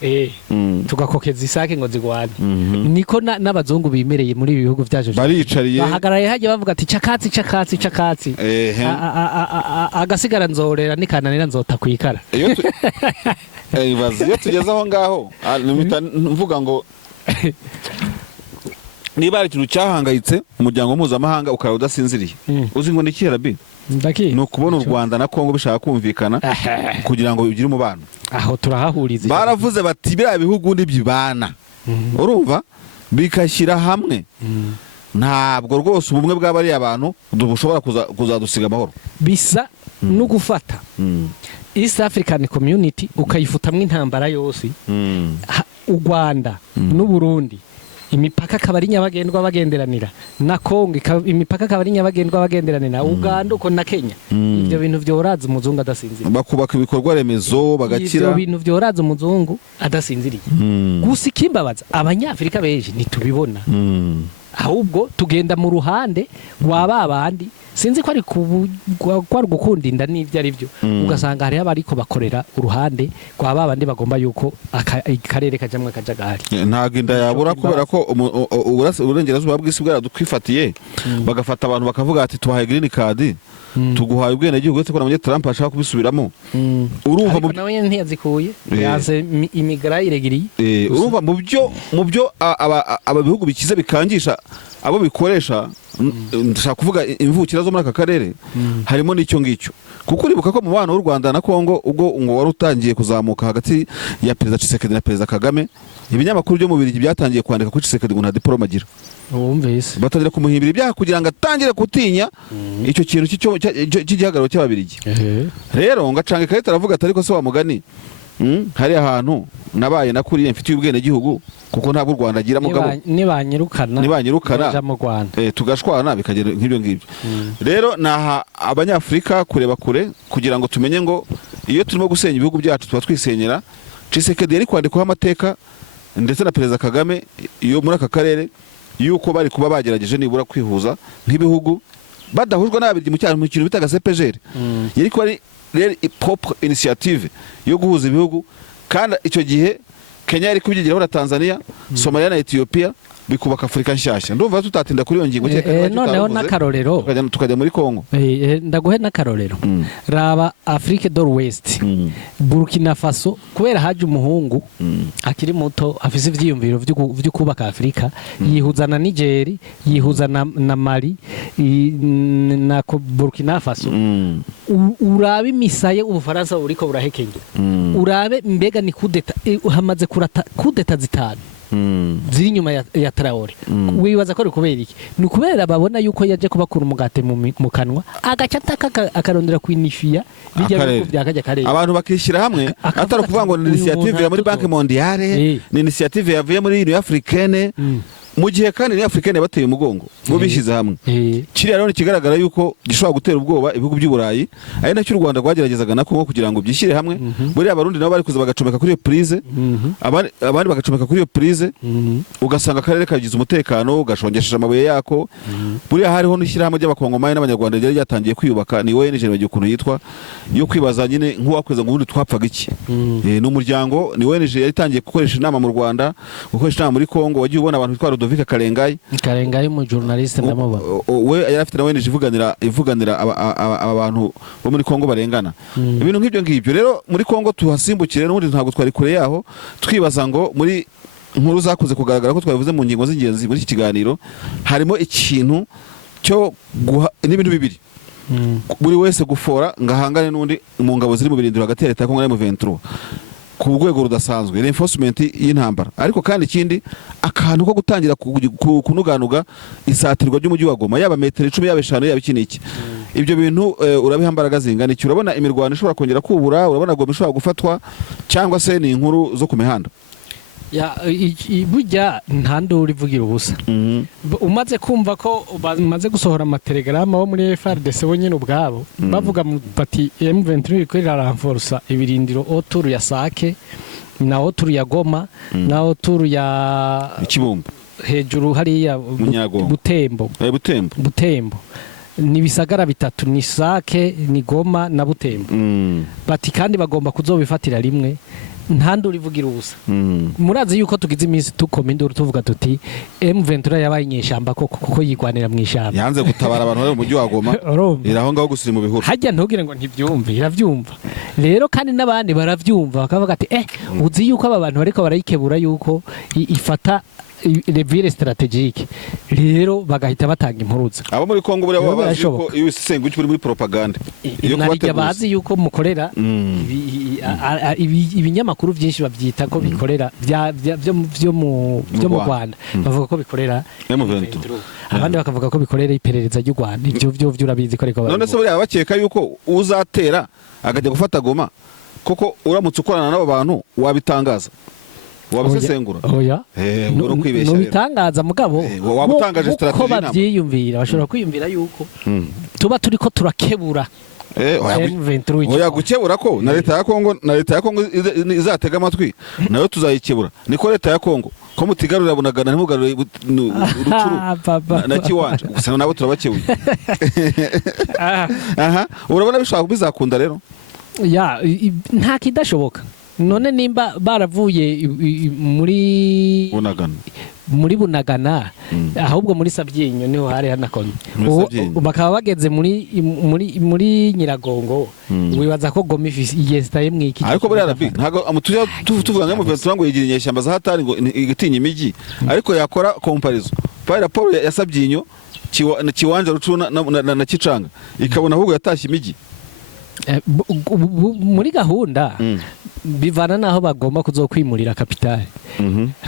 tugakokeza isake ngo zigwane niko n'abazungu bimereye muri ibi bihugu byaje baricariye bahagaraye hajye bavuga ati cakatsi agasigara nzorera nikananira nzota kwikara iyo tugeze aho ngaho mvuga ngo niba ari ikintu cyahangayitse umuryango mpuzamahanga ukaba udasinziriye uzi ngo ni iki Rabi Ndaki ni ukubona u Rwanda na Kongo bishaka kumvikana kugira ngo bigire umubano. aho turahahuriza. Baravuze bati biriya bihugu n'ibyibana urumva bikashyira hamwe ntabwo rwose ubumwe bw'abariya abantu bushobora kuzadusiga amahoro. Bisa no gufata East African Community ukayifutamwe intambara yose, u Rwanda n'u Burundi imipaka akaba ari nyabagendwa bagenderanira, na Kongo imipaka akaba ari nyabagendwa bagenderanira, Uganda uko na Kenya. Ibyo bintu byoraza umuzungu adasinziriye, bakubaka ibikorwa remezo bagakira. Ibyo bintu byoraza umuzungu adasinziriye. Gusa ikimbabaza abanyafrika beje ntitubibona, ahubwo tugenda mu ruhande rw'aba bandi. Sinzi ko ari kwa gukunda inda n'ibyo ari byo, ugasanga hari abariko bakorera uruhande kwa babandi bagomba yuko akarere kajamwe kajagari. Ntago inda yabura kubera ko uburengerazuba bw'isi bwaradukifatiye, bagafata abantu bakavuga ati tubahaye green card, tuguhaye ubwene gihugu cyo kora Trump ashaka kubisubiramo. Urumva mu nawe ntiyazikuye yaze imigra iregiriye. Urumva mu byo aba bihugu bikize bikangisha abo bikoresha, ndashaka kuvuga imvukira zo muri aka karere, harimo n'icyo ngicyo. Kuko uribuka ko mu bana w'u Rwanda na Kongo ubwo ngo wari utangiye kuzamuka hagati ya Perezida Tshisekedi na Perezida Kagame, ibinyamakuru byo mu Bubiligi byatangiye kwandika kuri Tshisekedi ngo nta diploma agira. Wumvise batangira kumuhimbira ibyaha kugira ngo atangire gutinya icyo kintu cy'igihagararo cy'Ababiligi. Rero ngacanga ikarita aravuga ati ariko se wa mugani, hari ahantu nabaye nakuriye mfitiye ubwene gihugu, kuko ntabwo u Rwanda agira mugabo nibanyirukana baja mu Rwanda tugashwana bikagera nk'ibyo ngibyo. Rero naha abanyafrika kureba kure kugira ngo tumenye ngo iyo turimo gusenya ibihugu byacu tuba twisenyera. Tshisekedi yari kwandikaho amateka ndetse na Perezida Kagame iyo muri aka karere yuko bari kuba bagerageje nibura kwihuza nk'ibihugu badahujwe n'Ababiligi mu kintu bitaga CPGR. Yari ko ari propre initiative yo guhuza ibihugu, kandi icyo gihe Kenya yari kubyigiraho na Tanzania, Somalia na Ethiopia bikubaka Afurika nshyashya. Ndumva tutatinda kuri iyo ngingo noneho n'akarorero tukajya muri Kongo. Ndaguhe n'akarorero raba Afrique de l'Ouest, Burkina Faso, kubera haje umuhungu akiri muto afise ivyiyumviro vyo kubaka Afrika, yihuza na Niger, yihuza na Mali na Burkina Faso. Urabe imisaye Ubufaransa buriko burahekenya, urabe mbega ni kudeta hamaze kurata kudeta zitanu ziri nyuma ya Traore. Wibaza ko ari kubera iki? Ni kubera babona yuko yaje kubakura umugate mu kanwa agaca akarondera kwinifia bijya bihugu byakajya karere, abantu bakishyira hamwe atari kuvuga ngo ni initiative ya muri Banque Mondiale, ni initiative yavuye muri Union Africaine, mu gihe kandi Union Africaine bateye umugongo bo bishyize hamwe. Kiriya rero kigaragara yuko gishobora gutera ubwoba ibihugu by'Uburayi, ari nacyo u Rwanda rwageragezaga nako kugira ngo byishyire hamwe. Muri abarundi nabo bari kuza bagacomeka kuri iyo prise, abandi bagacomeka kuri iyo prise, ugasanga akarere kagize umutekano gashongesheje amabuye yako. Buriya hariho n'ishyirahamwe ry'abakongomani n'abanyarwanda ryari ryatangiye kwiyubaka, ni ONG bagiye ukuntu yitwa, yo kwibaza nyine nk'uwakweza ngo ubundi twapfaga iki. Ni umuryango, ni ONG yari itangiye gukoresha inama mu Rwanda, gukoresha inama muri Kongo. Wagiye ubona abantu bitwa Ludovic Karengayi mu journaliste ndamubona, we yari afite na ONG ivuganira abantu bo muri Kongo barengana. Ibintu nk'ibyo ngibyo rero muri Kongo tuhasimbukire, n'ubundi ntabwo twari kure yaho, twibaza ngo muri nkuru zakuze kugaragara ko twavuze mu ngingo z'ingenzi muri iki kiganiro harimo ikintu cyo n'ibintu bibiri. Buri wese gufora ngahangane n'undi mu ngabo ziri mu birindiro hagati ya leta ya Kongo na M23 ku rwego rudasanzwe, reinforcement y'intambara. Ariko kandi ikindi akantu ko gutangira kunuganuga isatirwa ry'umujyi wa Goma, yaba metero 10 yaba 5 yaba iki. Ibyo bintu urabiha imbaraga zingana iki? Urabona imirwano ishobora kongera kubura, urabona Goma ishobora gufatwa, cyangwa se ni inkuru zo ku mihanda? Burya ntandura ivugira ubusa. Umaze kumva ko bamaze gusohora amatelegrama bo muri FARDC bo nyine ubwabo bavuga bati M23 iko iraranforsa ibirindiro autour ya Sake na autour ya Goma na autour ya Kibumba hejuru hariya Butembo ni bisagara bitatu, ni Sake, ni Goma na Butembo. Bati kandi bagomba kuzobifatira rimwe, ntandura ivugira ubusa. Murazi yuko tugize iminsi tukoma induru tuvuga tuti M23 yabaye inyeshamba kuko yigwanira mu ishamba, yanze gutabara abantu bari mu mujyi wa Goma, iraho ngaho gusira mu bihuru. Hajya ntugire ngo ntibyumve, iravyumva rero, kandi n'abandi baravyumva bakavuga ati uzi yuko aba bantu bariko barayikebura yuko ifata revire strategique rero bagahita batanga impuruza abo muri Kongo buriya Rero bazi ko birashoboka. iyo usenga uri muri propaganda iyo naryo kubateguza. bazi yuko mukorera ibinyamakuru byinshi babyita ko bikorera byo mu Rwanda bavuga ko bikorera M23. abandi bakavuga ko bikorera iperereza ry'u Rwanda ibyo byo urabizi ko ariko none se buriya bakeka yuko uzatera akajya gufata Goma koko uramutse ukorana n'abo bantu wabitangaza wabisesengura oya ubwo no kwibeshya rero bitangaza mugabo wabutangaje strategy ko inama. bavyiyumvira bashobora kwiyumvira yuko tuba turiko turakebura M23 oya gukebura ko na leta ya Kongo izatega amatwi nayo tuzayikebura niko leta ya Kongo ko mutigarurira bunagana ntimugarure urucuru na kiwanja gusa nabo turabakebuye aha urabona bishobora bizakunda rero ya nta kidashoboka none nimba baravuye muri bunagana ahubwo muri Sabyinyo niho hari hanakomye bakaba bageze muri Nyiragongo wibaza ko Goma yestaye mwiki ariko buriya Rabi ntago amutuje tuvuga ngo M23 ngo yigira inyeshyamba za hatari ngo igitinya imiji ariko yakora comparison pa raporo ya Sabyinyo kiwanja rucu na Kicanga ikabona ahubwo yatashye imiji muri gahunda bivana naho bagomba kuzokwimurira kapitali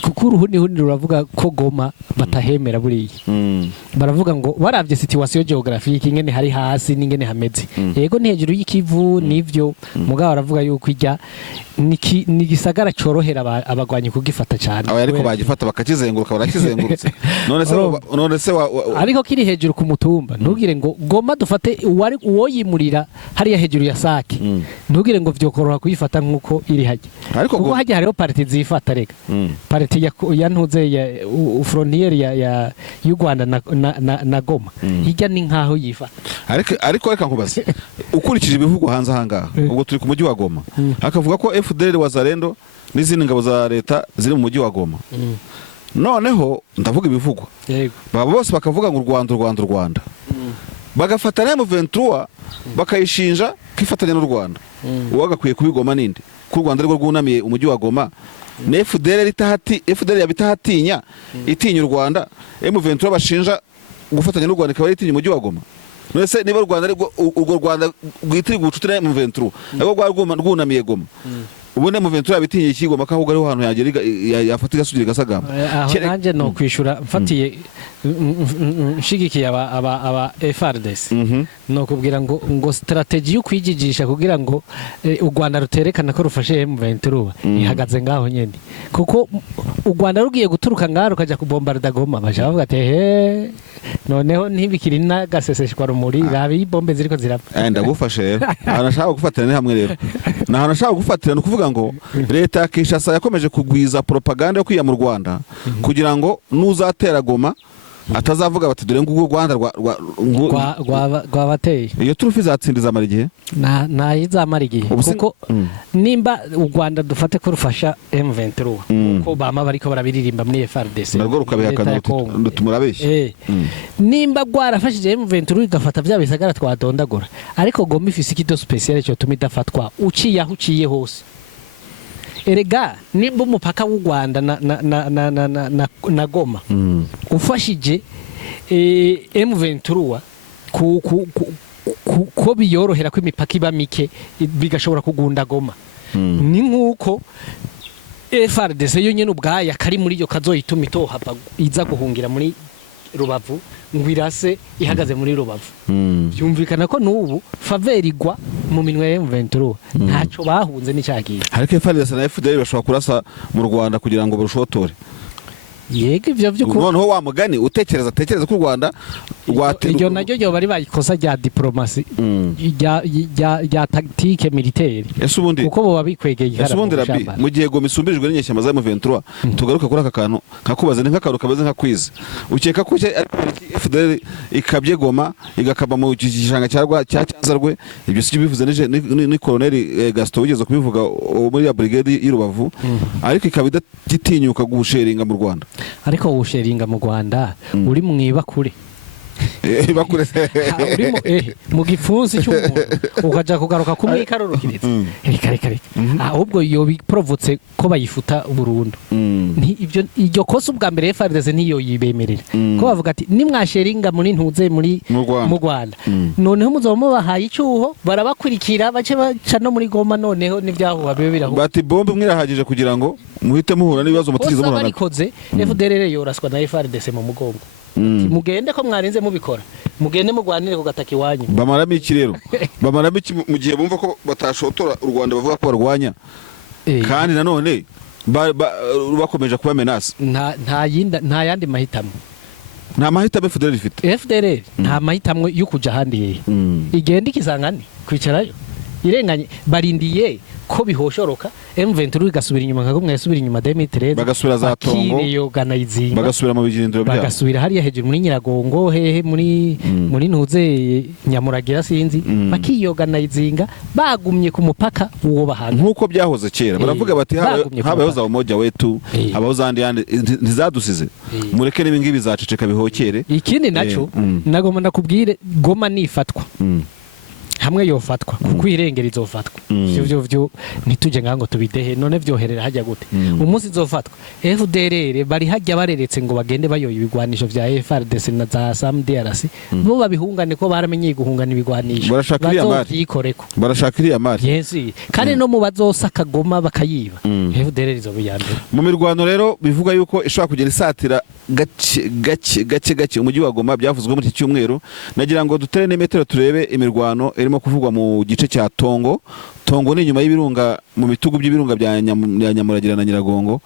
kuko uruhundi ruravuga ko Goma batahemera buriya baravuga ngo baravye situation geographique ingene hari hasi n'ingene hameze yego ni hejuru y'ikivu nivyo mugabo baravuga yuko ijya ni gisagara corohera abagwanyi kugifata cyane aba ariko bagifata bakakizenguruka barakizengurutse none se ariko kiri hejuru ku mutumba ntugire ngo Goma dufate uwo yimurira hari ya hejuru ya Sake ntugire ngo vyokoroha kuyifata nkuko iri hajya kuko hajya hariho parti zifata reka parti ya ntuze ya frontier ya y'u Rwanda na Goma hijya ni nkaho yifata ariko reka nkubaze ukurikije ibivugo hanze ahangaha ubwo turi ku mujyi wa Goma akavuga ko FDL Wazalendo n'izindi ngabo za leta ziri mu mujyi wa Goma noneho ndavuga ibivugwa baba bose bakavuga ngo u Rwanda bagafata na M23 bakayishinja kwifatanya n'u Rwanda uwagakwiye kubigoma ninde ku Rwanda rwo rwunamiye umujyi wa Goma ne FDL yabitahatinya itinya u Rwanda M23 bashinja gufatanya n'u Rwanda ikaba itinya umujyi wa Goma none se niba u Rwanda rwitiriye ubucuti na M23 ariko rwunamiye Goma ubone M23 yabitinye ikigoma kahubwo ariho hantu yagera yafata igasubira igasagamba aho nanje no kwishura mfatiye nshigikiye aba FRDC no kubwira ngo strategy yo kwijijisha kugira ngo u Rwanda ruterekana ko rufashe M23 ihagaze ngaho nyene kuko u Rwanda rugiye guturuka ngaho rukaja kubombarda Goma bajavuga ate noneho ntibikiri nagaseseshwa rumuri rabi bombe ziriko zirapfa ndagufashe rero anashaka gufatira hamwe rero naho nashaka gufatira no kuvuga ngo leta ya Kinshasa yakomeje kugwiza propaganda yo kwiya mu Rwanda kugira ngo nuzatera Goma atazavuga bati dore ngo Rwanda rwabateye iyo turufi zatsindiza amara igihe na izamara igihe kuko nimba u Rwanda dufate ko rufasha M23 uko bama bariko barabiririmba muri FRDC narwo rukabihakana tumurabeshye nimba rwarafashije M23 igafata bya bisagara twadondagura ariko Goma ifise ikido special cyo tumidafatwa uciye hose erega nimba umupaka w'u Rwanda na Goma ufashije M23 ko biyorohera ko imipaka iba mike bigashobora kugunda Goma ni nkuko FRDC yo nyene ubwaya kari muri yo kazoyituma itohava iza guhungira muri Rubavu ngwirase ihagaze muri Rubavu byumvikana ko nubu faverigwa mu minwe ya M23 ntaco bahunze n'icyagiye ariko FRDC na FDL bashobora kurasa mu Rwanda kugira ngo barushotore yego ivyo vyuko noneho wa mugani utekereza ko u Rwanda iryo naryo ryo bari bayikosa rya diplomasi rya tactique militaire ese ubundi kuko bo babikwegeye ese ubundi Rabi mu gihe Goma isumbirijwe n'inyeshyamba za M23 tugaruka kuri aka kantu kakubaza ni nk'akaru kabaze nka quiz ukeka ko FDL ikabye Goma igakaba mu gishanga cya Cyazarwe ibyo si bivuze ni Colonel Gaston wigeze kubivuga muri ya brigade y'Urubavu ariko ikabida gitinyuka gusheringa mu Rwanda ariko usheringa mu Rwanda uri mwibakure bakurese urimo mu gipfunsi cy'umuntu ukaja kugaruka kumwikarurukiriza reka ahubwo iyo biprovotse ko bayifuta burundu ibyo iryo kosa ubwa mbere FARDC ntiyo yibemerera ko bavuga ati nimwasheringa muri ntuze muri mu Rwanda noneho muzoba mubahaye icyuho barabakurikira bace baca no muri Goma noneho n'ibyahuha bibe birahuha bati bombe mwirahagije kugira ngo muhite muhura n'ibibazo mutigeze muhura barikoze FDLR yoraswa na FARDC mu mugongo mugende ko mwarenze mubikora mugende mugwanire ku gataki wanyu bamaramo iki rero bamaramo iki mu gihe bumva ko batashotora u Rwanda bavuga ko barwanya kandi nanone bakomeje kuba menace nta yandi mahitamo nta mahitamo FDLR ifite nta mahitamo yo kuja handi hehe igenda ikizangane kwicarayo irenganye barindiye ko bihoshoroka M23 igasubira inyuma nkagumwe yasubira inyuma 2013 bagasubira za Tongo bagasubira mu bijirindiro byabo bagasubira hariya hejuru muri Nyiragongo hehe muri ntuze Nyamuragira sinzi bakiyoganayizinga bagumye ku mupaka uwo bahanga nkuko byahoze kera baravuga bati habaho za umoja wetu habaho zandi ntizadusize mureke n'ibingi bizaceceka bihokere ikindi naco nagomba ndakubwire Goma nifatwa hamwe yofatwa kuko irengera izofatwa byo nituje ngango tubidehe none byoherera hajya gute umunsi izofatwa FDLR bari hajya bareretse ngo bagende bayoye ibigwanisho vya FARDC na za SAMDRC bo babihungane ko baramenye guhungana ibigwanisho barashaka iriya mari yes kandi no mu bazosaka Goma bakayiba FDLR izobiyambere mu mirwano rero bivuga yuko ishobora kugera isatira gace umujyi wa Goma byavuzwe muri iki cyumweru nagira ngo dutere nemetero turebe imirwano irimo kuvugwa mu gice cya Tongo ni nyuma y'ibirunga mu bitugu by'ibirunga bya Nyamuragira na Nyiragongo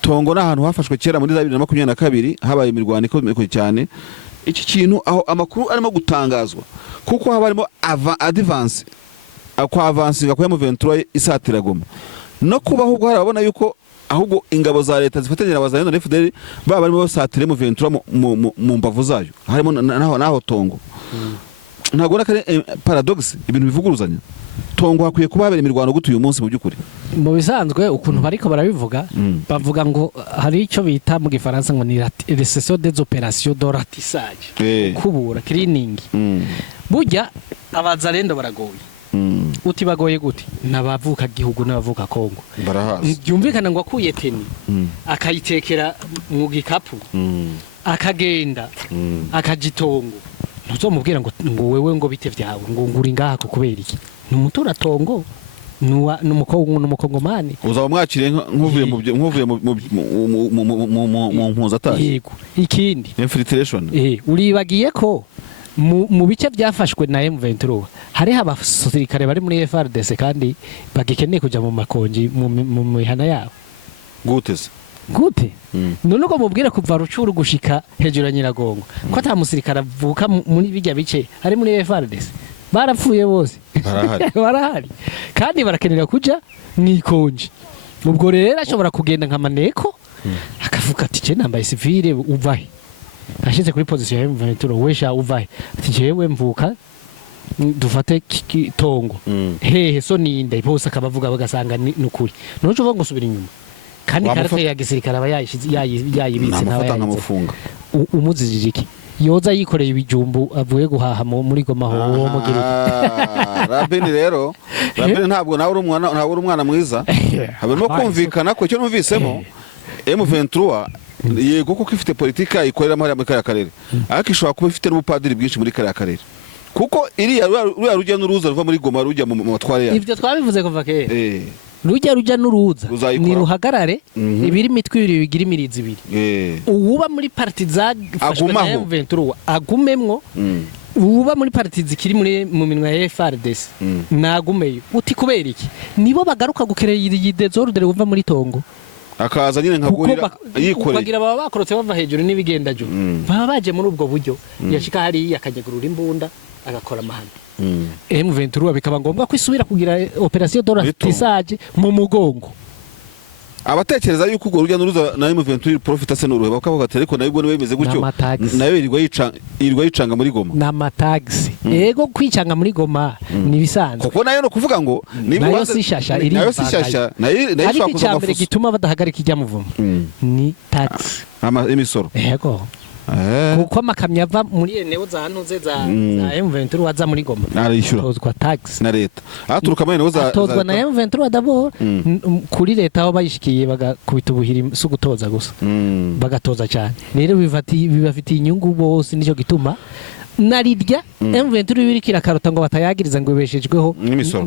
Tongo ni ahantu hafashwe kera muri 2022 habaye imirwano ikomeye cyane iki kintu aho amakuru arimo gutangazwa kuko habarimo advance avancinga kwa M23 isatira Goma no kubaho ubwo harabona yuko ahubwo ingabo za leta zifatanyira abazayendo na FDL baba barimo basatire M23 mu mbavu zayo harimo naho Tongo ntabwo nakare paradox ibintu bivuguruzanya Tongo hakwiye kuba habera imirwano gutu uyu munsi mu byukuri mu bisanzwe ukuntu bariko barabivuga bavuga ngo hari icyo bita mu gifaransa ngo ni recession des opérations de ratissage kubura cleaning burya abazarendo baragoye uti bagoye gute nabavuka gihugu nabavuka Kongo byumvikana ngo akuye teni akayitekera mu gikapu akagenda akajitongo ntuzomubwira ngo wewe ngo bite vyawe ngo nguri ngaha ko kubera iki numutura Tongo numukongomani uzaba mwakire nkuvuye mu mpuzataje yego ikindi infiltration uribagiye ko mu bice byafashwe na M23 hari abasirikare bari muri FARDC kandi bagikeneye kuja mu makonji mu mihana yabo gute none uko mubwira kuva Rucuru gushika hejuru ya Nyiragongo ko ata musirikare avuka muri bijya bice hari muri FARDC barapfuye bose barahari kandi barakenera kuja mwikonji ubwo rero ashobora kugenda nka maneko akavuga ati je nambaye civile uvahe ashize kuri position ya M23 wesha uvahe ati jewe mvuka dufate Tongo hehe so ninde bose akabavuga bagasanga nukuri none uvuga ngo subira inyuma kandi karate ya gisirikare aba yayibitse n'abafunga umuzijije iki yoza yikoreye ibijumbu avuye guhaha muri Goma ho mugiriki Rabeni rero Rabeni ntabwo nawe uri umwana mwiza habirimo kumvikana ko cyo numvisemo M23 yego kuko ifite politika ikorera muri kaya karere ariko ishobora kuba ifite n'ubupadiri bwinshi muri kaya karere kuko iriya rujya n'uruza ruva muri Goma rujya mu matware ya ivyo twabivuze kuva kera rujya n'uruza ni ruhagarare ibiri mitwe ibiri bigira imirizi ibiri uwuba muri partiza fashwe na M23 agumemwo uwuba muri partiza kiri mu minwa ya FARDC nagumeyo uti kubera iki nibo bagaruka gukerera iyi desordre uva muri Tongo akaza nyine nkagurira yikoreye bagira baba bakorotse bava hejuru n'ibigenda jo baba baje muri ubwo buryo yashika hari yakajagurura imbunda agakora amahano M23 bikaba ngombwa ko isubira kugira operation de ratissage mu mugongo abatekereza yuko urwo rujya n'uruza na M23 profita se n'uruhe bakavuga ati ariko nayo ubwo bimeze gutyo nayo irwa yicanga muri Goma na mataxi ego kwicanga muri Goma ni bisanzwe kuko nayo no kuvuga ngo nayo sishasha iri nayo sishasha nayo ishaka kuza gituma badahagarika ijya muvumo ni tax emisoro ego kuko amakamyo ava muri eneo za ntuze za M23 waza muri Goma arishura atozwa tax na leta aturuka muri eneo za atozwa na M23 d'abord kuri leta aho bayishikiye bagakubita ubuhiri so gutoza gusa bagatoza cyane rero bibafitiye inyungu bose nicyo gituma narirya M23 birikira karota ngo batayagiriza ngo bibeshejweho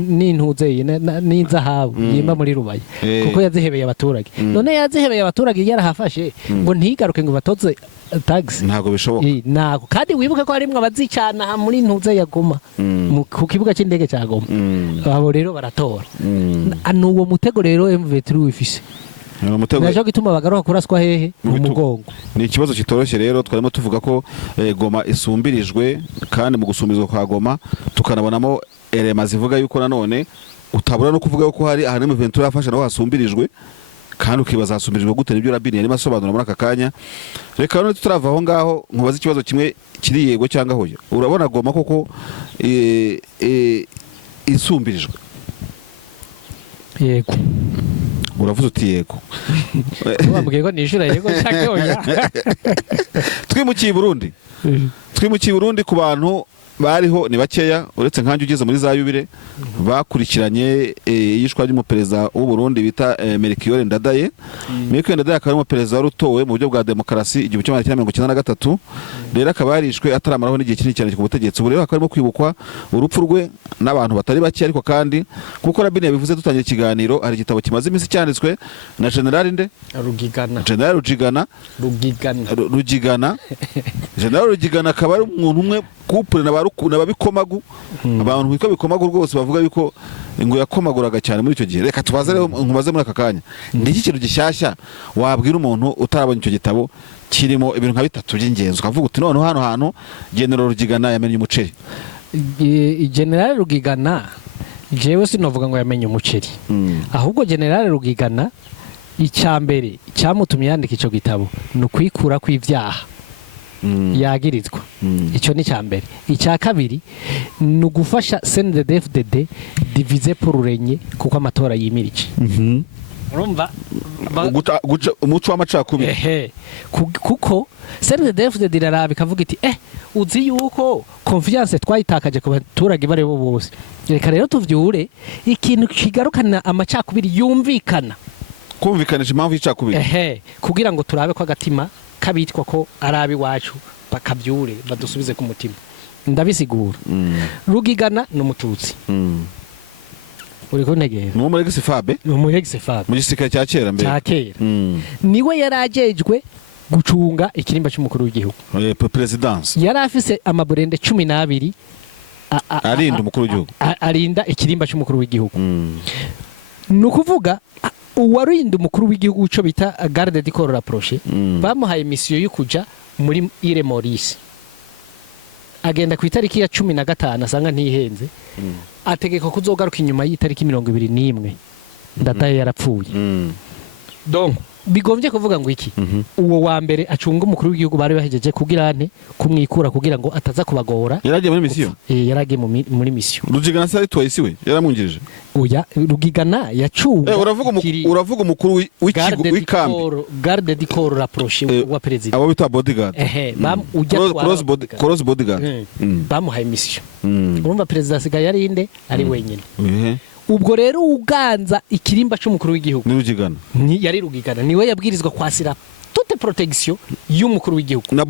n'intuze n'inzahabu yimba muri Rubaye kuko yazihebeye abaturage none yazihebeye abaturage yarahafashe ngo ntigaruke ngo batoze tax ntago bishoboka ntago kandi wibuke ko harimwe abazicana muri ntuze ya Goma ku kibuga cy'indege cya Goma abo rero baratora uwo mutego rero M23 wifise najo gituma bagaruka kuraswa hehe mu mugongo ni ikibazo kitoroshye rero twarimo tuvuga ko Goma isumbirijwe kandi mu gusumbirizwa kwa Goma tukanabonamo elema zivuga yuko nanone utabura no kuvuga yuko hari ahantu M23 yafasha naho hasumbirijwe kandi ukibaza hasumbirijwe gute nibyo Rabini yarimo asobanura muri aka kanya reka none tutarava aho ngaho nkubaza ikibazo kimwe kiri yego cyangwa hoya urabona Goma koko isumbirijwe yego uravuze uti yego wabwiye ko nishura yego cyangwa oya twimukiye Burundi ku bantu bariho ni bakeya uretse nkanjye ugeze muri za Yubire bakurikiranye yishwa ry'umuperezida w'u Burundi bita Melchior Ndadaye akaba ari umuperezida warutowe mu buryo bwa demokarasi 1993 rero akaba yarishwe ataramaraho n'igihe kinini cyane ku butegetsi ubu rero akaba arimo kwibukwa urupfu rwe n'abantu batari bake ariko kandi kuko Rabini yabivuze dutangiye ikiganiro hari igitabo kimaze iminsi cyanditswe na General Rugigana akaba ari umuntu umwe couple n'ababikomagu abantu bitwa bikomagu rwose bavuga yuko ngo yakomaguraga cyane muri icyo gihe reka tubaze rero nkubaze muri aka kanya ndiki kintu gishyashya wabwira umuntu utarabonye icyo gitabo kirimo ibintu nka bitatu by'ingenzi ukavuga uti none hano hantu General Rugigana yamenye umuceri General Rugigana jewe sinovuga ngo yamenye umuceri ahubwo General Rugigana icyambere cyamutumye yandika icyo gitabo no kwikura kw'ivyaha yagirizwa icyo ni cyambere icya kabiri no gufasha CNDD-FDD diviser pour régner kuko amatora yimirije urumva umuco w'amacakubiri kuko CNDD-FDD rarabe kavuga iti uzi yuko confiance twayitakaje ku baturage bare bo bose reka rero tuvyure ikintu kigarukana amacakubiri yumvikana kumvikanisha impamvu y'icakubiri kugira ngo turabe ko agatima kabitwa ko arabi wacu bakabyure badusubize ku mutima ndabisigura Rugigana n'umututsi uri ko negera no muri Gisefabe mu gisirikare cya kera mbere niwe yarajejwe gucunga ikirimba cy'umukuru w'igihugu presidence yari afise amaburende 12 arinda umukuru w'igihugu arinda ikirimba cy'umukuru w'igihugu nukuvuga uwarinda umukuru w'igihugu cyo bita garde du corps rapproché bamuhaye mission yo kuja muri Ile Maurice agenda ku itariki ya 15 asanga ntihenze ategeka kuzogaruka inyuma y'itariki 21 Ndadaye yarapfuye donc bigombye kuvuga ngo iki uwo wa mbere acunga umukuru w'igihugu bari bahejeje kugira ane kumwikura kugira ngo ataza kubagora yaragiye muri mission yaragiye muri mission Rugigana sari twayisiwe yaramungirije oya Rugigana yacunga uravuga umukuru w'ikambi garde du corps rapproché wa president abo bita bodyguard cross bodyguard bamuhaye mission urumva president asigaye ari inde ari wenyine ubwo rero uganza ikirimba cy'umukuru w'igihugu ni Rugigana yari Rugigana niwe yabwirizwa kwasira toute protection y'umukuru w'igihugu na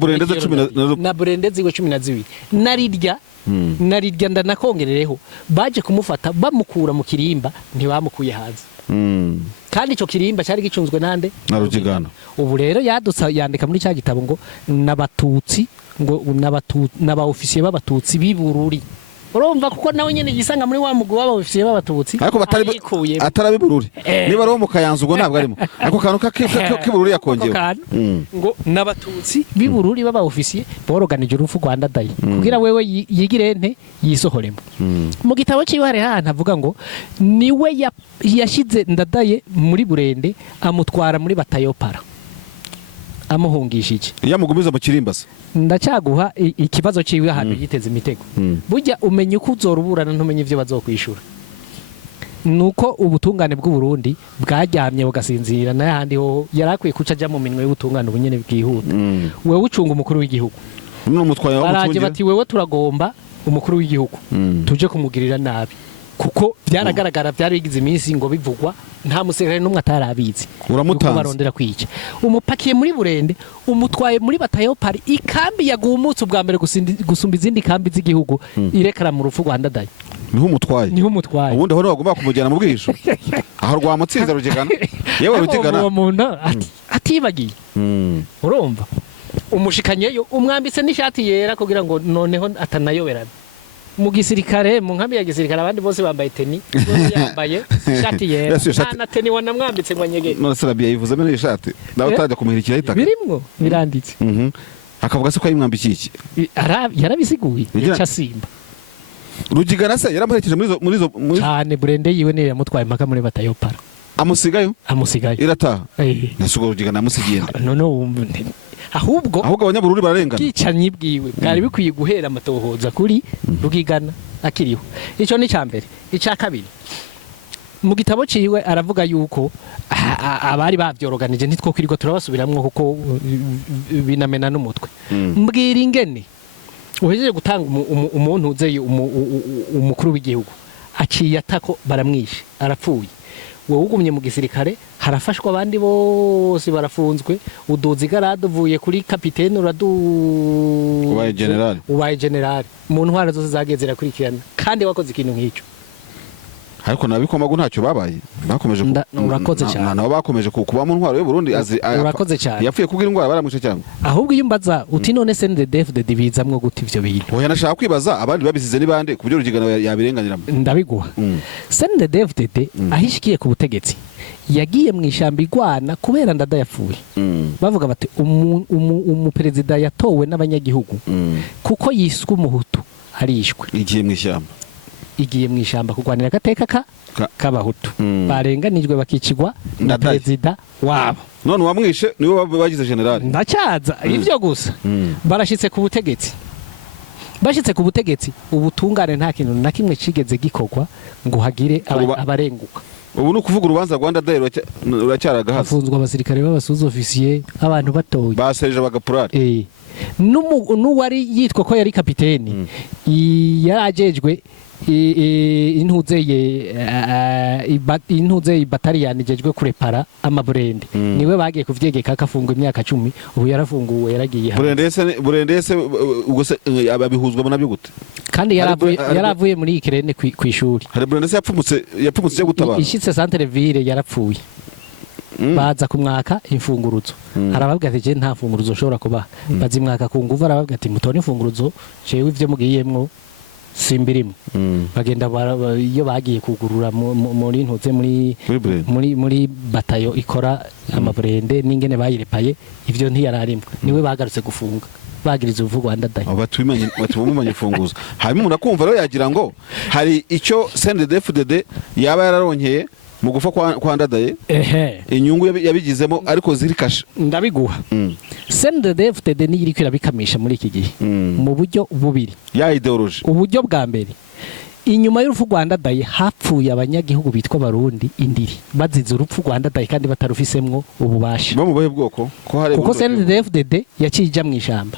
burendeze 12 narirya ndanakongerereho baje kumufata bamukura mu kirimba ntibamukuye hanze kandi ico kirimba cyari gicunzwe nande na Rugigana ubu rero yadutsa yandika muri cya gitabo ngo nabatutsi ngo naba officier b'abatutsi bibururi urumva kuko nawe nyene gisanga muri wa mugwi w'abofisiye b'abatutsi ariko atarabibururi niba ari mu Kayanza ubwo ntabwo arimo ariko kantu k'ibururi yakongewe ngo n'abatutsi bibururi b'abofisiye boroganije urufu Rwanda Day kugira wewe yigire nte yisohoremo mu gitabo ciwe hari hano avuga ngo niwe yashize Ndadaye muri Burende amutwara muri Batayopara amuhungishije yamugumiza mu kirimbase ndacyaguha ikibazo ciwe ahantu yiteze imitego burya umenye uko uzoruburana ntumenye ivyo bazokwishura nuko ubutungane bw'u Burundi bwaryamye bugasinzira n'ahandi ho yarakwiye kuca ajya mu minwe y'ubutungane ubunyene bwihuta wewe ucunga umukuru w'igihugu baraje bati wewe turagomba umukuru w'igihugu tuje kumugirira nabi kuko byaragaragara byari bigize iminsi ngo bivugwa nta musekare n'umwe atarabizi uramutanze barondera kwica umupakiye muri Burende umutwaye muri batayo pari ikambi yagumutse ubwa mbere gusumba izindi kambi z'igihugu irekara mu rufu Rwanda dayi niho umutwaye ubundi aho bagomba kumujyana mu bwisho aho rwamutsinze rugigana yewe rugigana uwo muntu atibagiye urumva umushikanyeyo umwambitse n'ishati yera kugira ngo noneho atanayoberana mu gisirikare mu nkambi ya gisirikare abandi bose bambaye teni bose yambaye ishati yera nta teni wanamwambitse ngo anyege none Sarabia yivuze muri ishati nawe utajya kumuhirikira itaka birimwo biranditse akavuga se ko yimwambikiye iki yarabisiguye ica simba rugigana se yaramuherekeje muri cyane Burende yiwe niyo yamutwaye impaka muri batayopara amusigayo irataha nasugo rugigana amusigiye none ahubwo abanyabururi bararengana kicanyi bwiwe bwari bikwiye guhera amatohoza kuri rugigana akiriho icyo ni cyambere icya kabiri mu gitabo ciwe aravuga yuko abari bavyoroganije ntitwo kwirirwa turabasubiramwo kuko binamena n'umutwe mbwira ingene uhejeje gutanga umuntu uzeye umukuru w'igihugu aciye atako baramwishe arapfuye wowe ugumye mu gisirikare harafashwa abandi bose barafunzwe uduzi garade uvuye kuri kapitene ubaye general mu ntwara zose zageze zirakurikirana kandi wakoze ikintu nk'icyo ariko nabikomagu ntacyo babaye bakomeje urakoze cyane nabo bakomeje kuba mu ntwaro y'u Burundi urakoze cyane yapfuye kubwira indwara baramwishe cyangwa ahubwo iyo mbaza uti none CNDD-FDD bizamwo gute ivyo bintu oya nashaka kwibaza abandi babisize nibande ku byo rugigana yabirenganiramo ndabiguha CNDD-FDD ahishikiye ku butegetsi yagiye mu ishamba igwana kubera ndada yapfuye bavuga bati umuperezida yatowe n'abanyagihugu kuko yiswe umuhutu arishwe igiye mu ishamba kugwanira agateka k'abahutu barenganijwe bakicigwa na perezida wabo none wamwishe niwe bagize general ndacyaza ivyo gusa barashitse ku butegetsi bashitse ku butegetsi ubutungane nta kintu na kimwe cigeze gikorwa ngo hagire abarenguka ubu no kuvuga urubanza Rwanda Day uracyaragahaza afunzwe abasirikare b'abasuza officier abantu batoye basereje bagapurari n'uwari yitwa ko yari kapiteni yarajejwe intuzeye bataliyani ijejwe kurepara amaburende niwe bagiye kuvyegeka akafungwa imyaka 10 ubu yarafunguwe yaragiye burende ese ubwo se ababihuzwa nabyo gute kandi yaravuye muri ikirene kwishuri hari burende se yapfumutse cyo gutabara ishitse centre ville yarapfuye baza kumwaka imfunguruzo arababwira ati je nta funguruzo ushobora kubaha bazimwaka ku nguvu arababwira ati mutone imfunguruzo jewe ivyo mugiyemwo simbirimo bagenda iyo bagiye kugurura muri ntuze muri batayo ikora amaburende n'ingene bayirepaye ivyo ntiyararimwe niwe bagarutse gufunga bagiriza uvuga Rwanda Day batumumanye funguzo hanyuma murakumva rero yagira ngo hari icyo CNDD-FDD yaba yararonkeye mu gufa kwa ndadaye inyungu yabigizemo ariko ziri kasha ndabiguha CNDD-FDD ni iri kwirabikamisha muri iki gihe mu buryo bubiri ya ideology uburyo bwa mbere inyuma y'urupfu Rwanda Day hapfuye abanyagihugu bitwa Barundi indiri bazize urupfu Rwanda Day kandi batarufisemwo ububasha bo mu bahe bwoko kuko CNDD-FDD yakija mu ishamba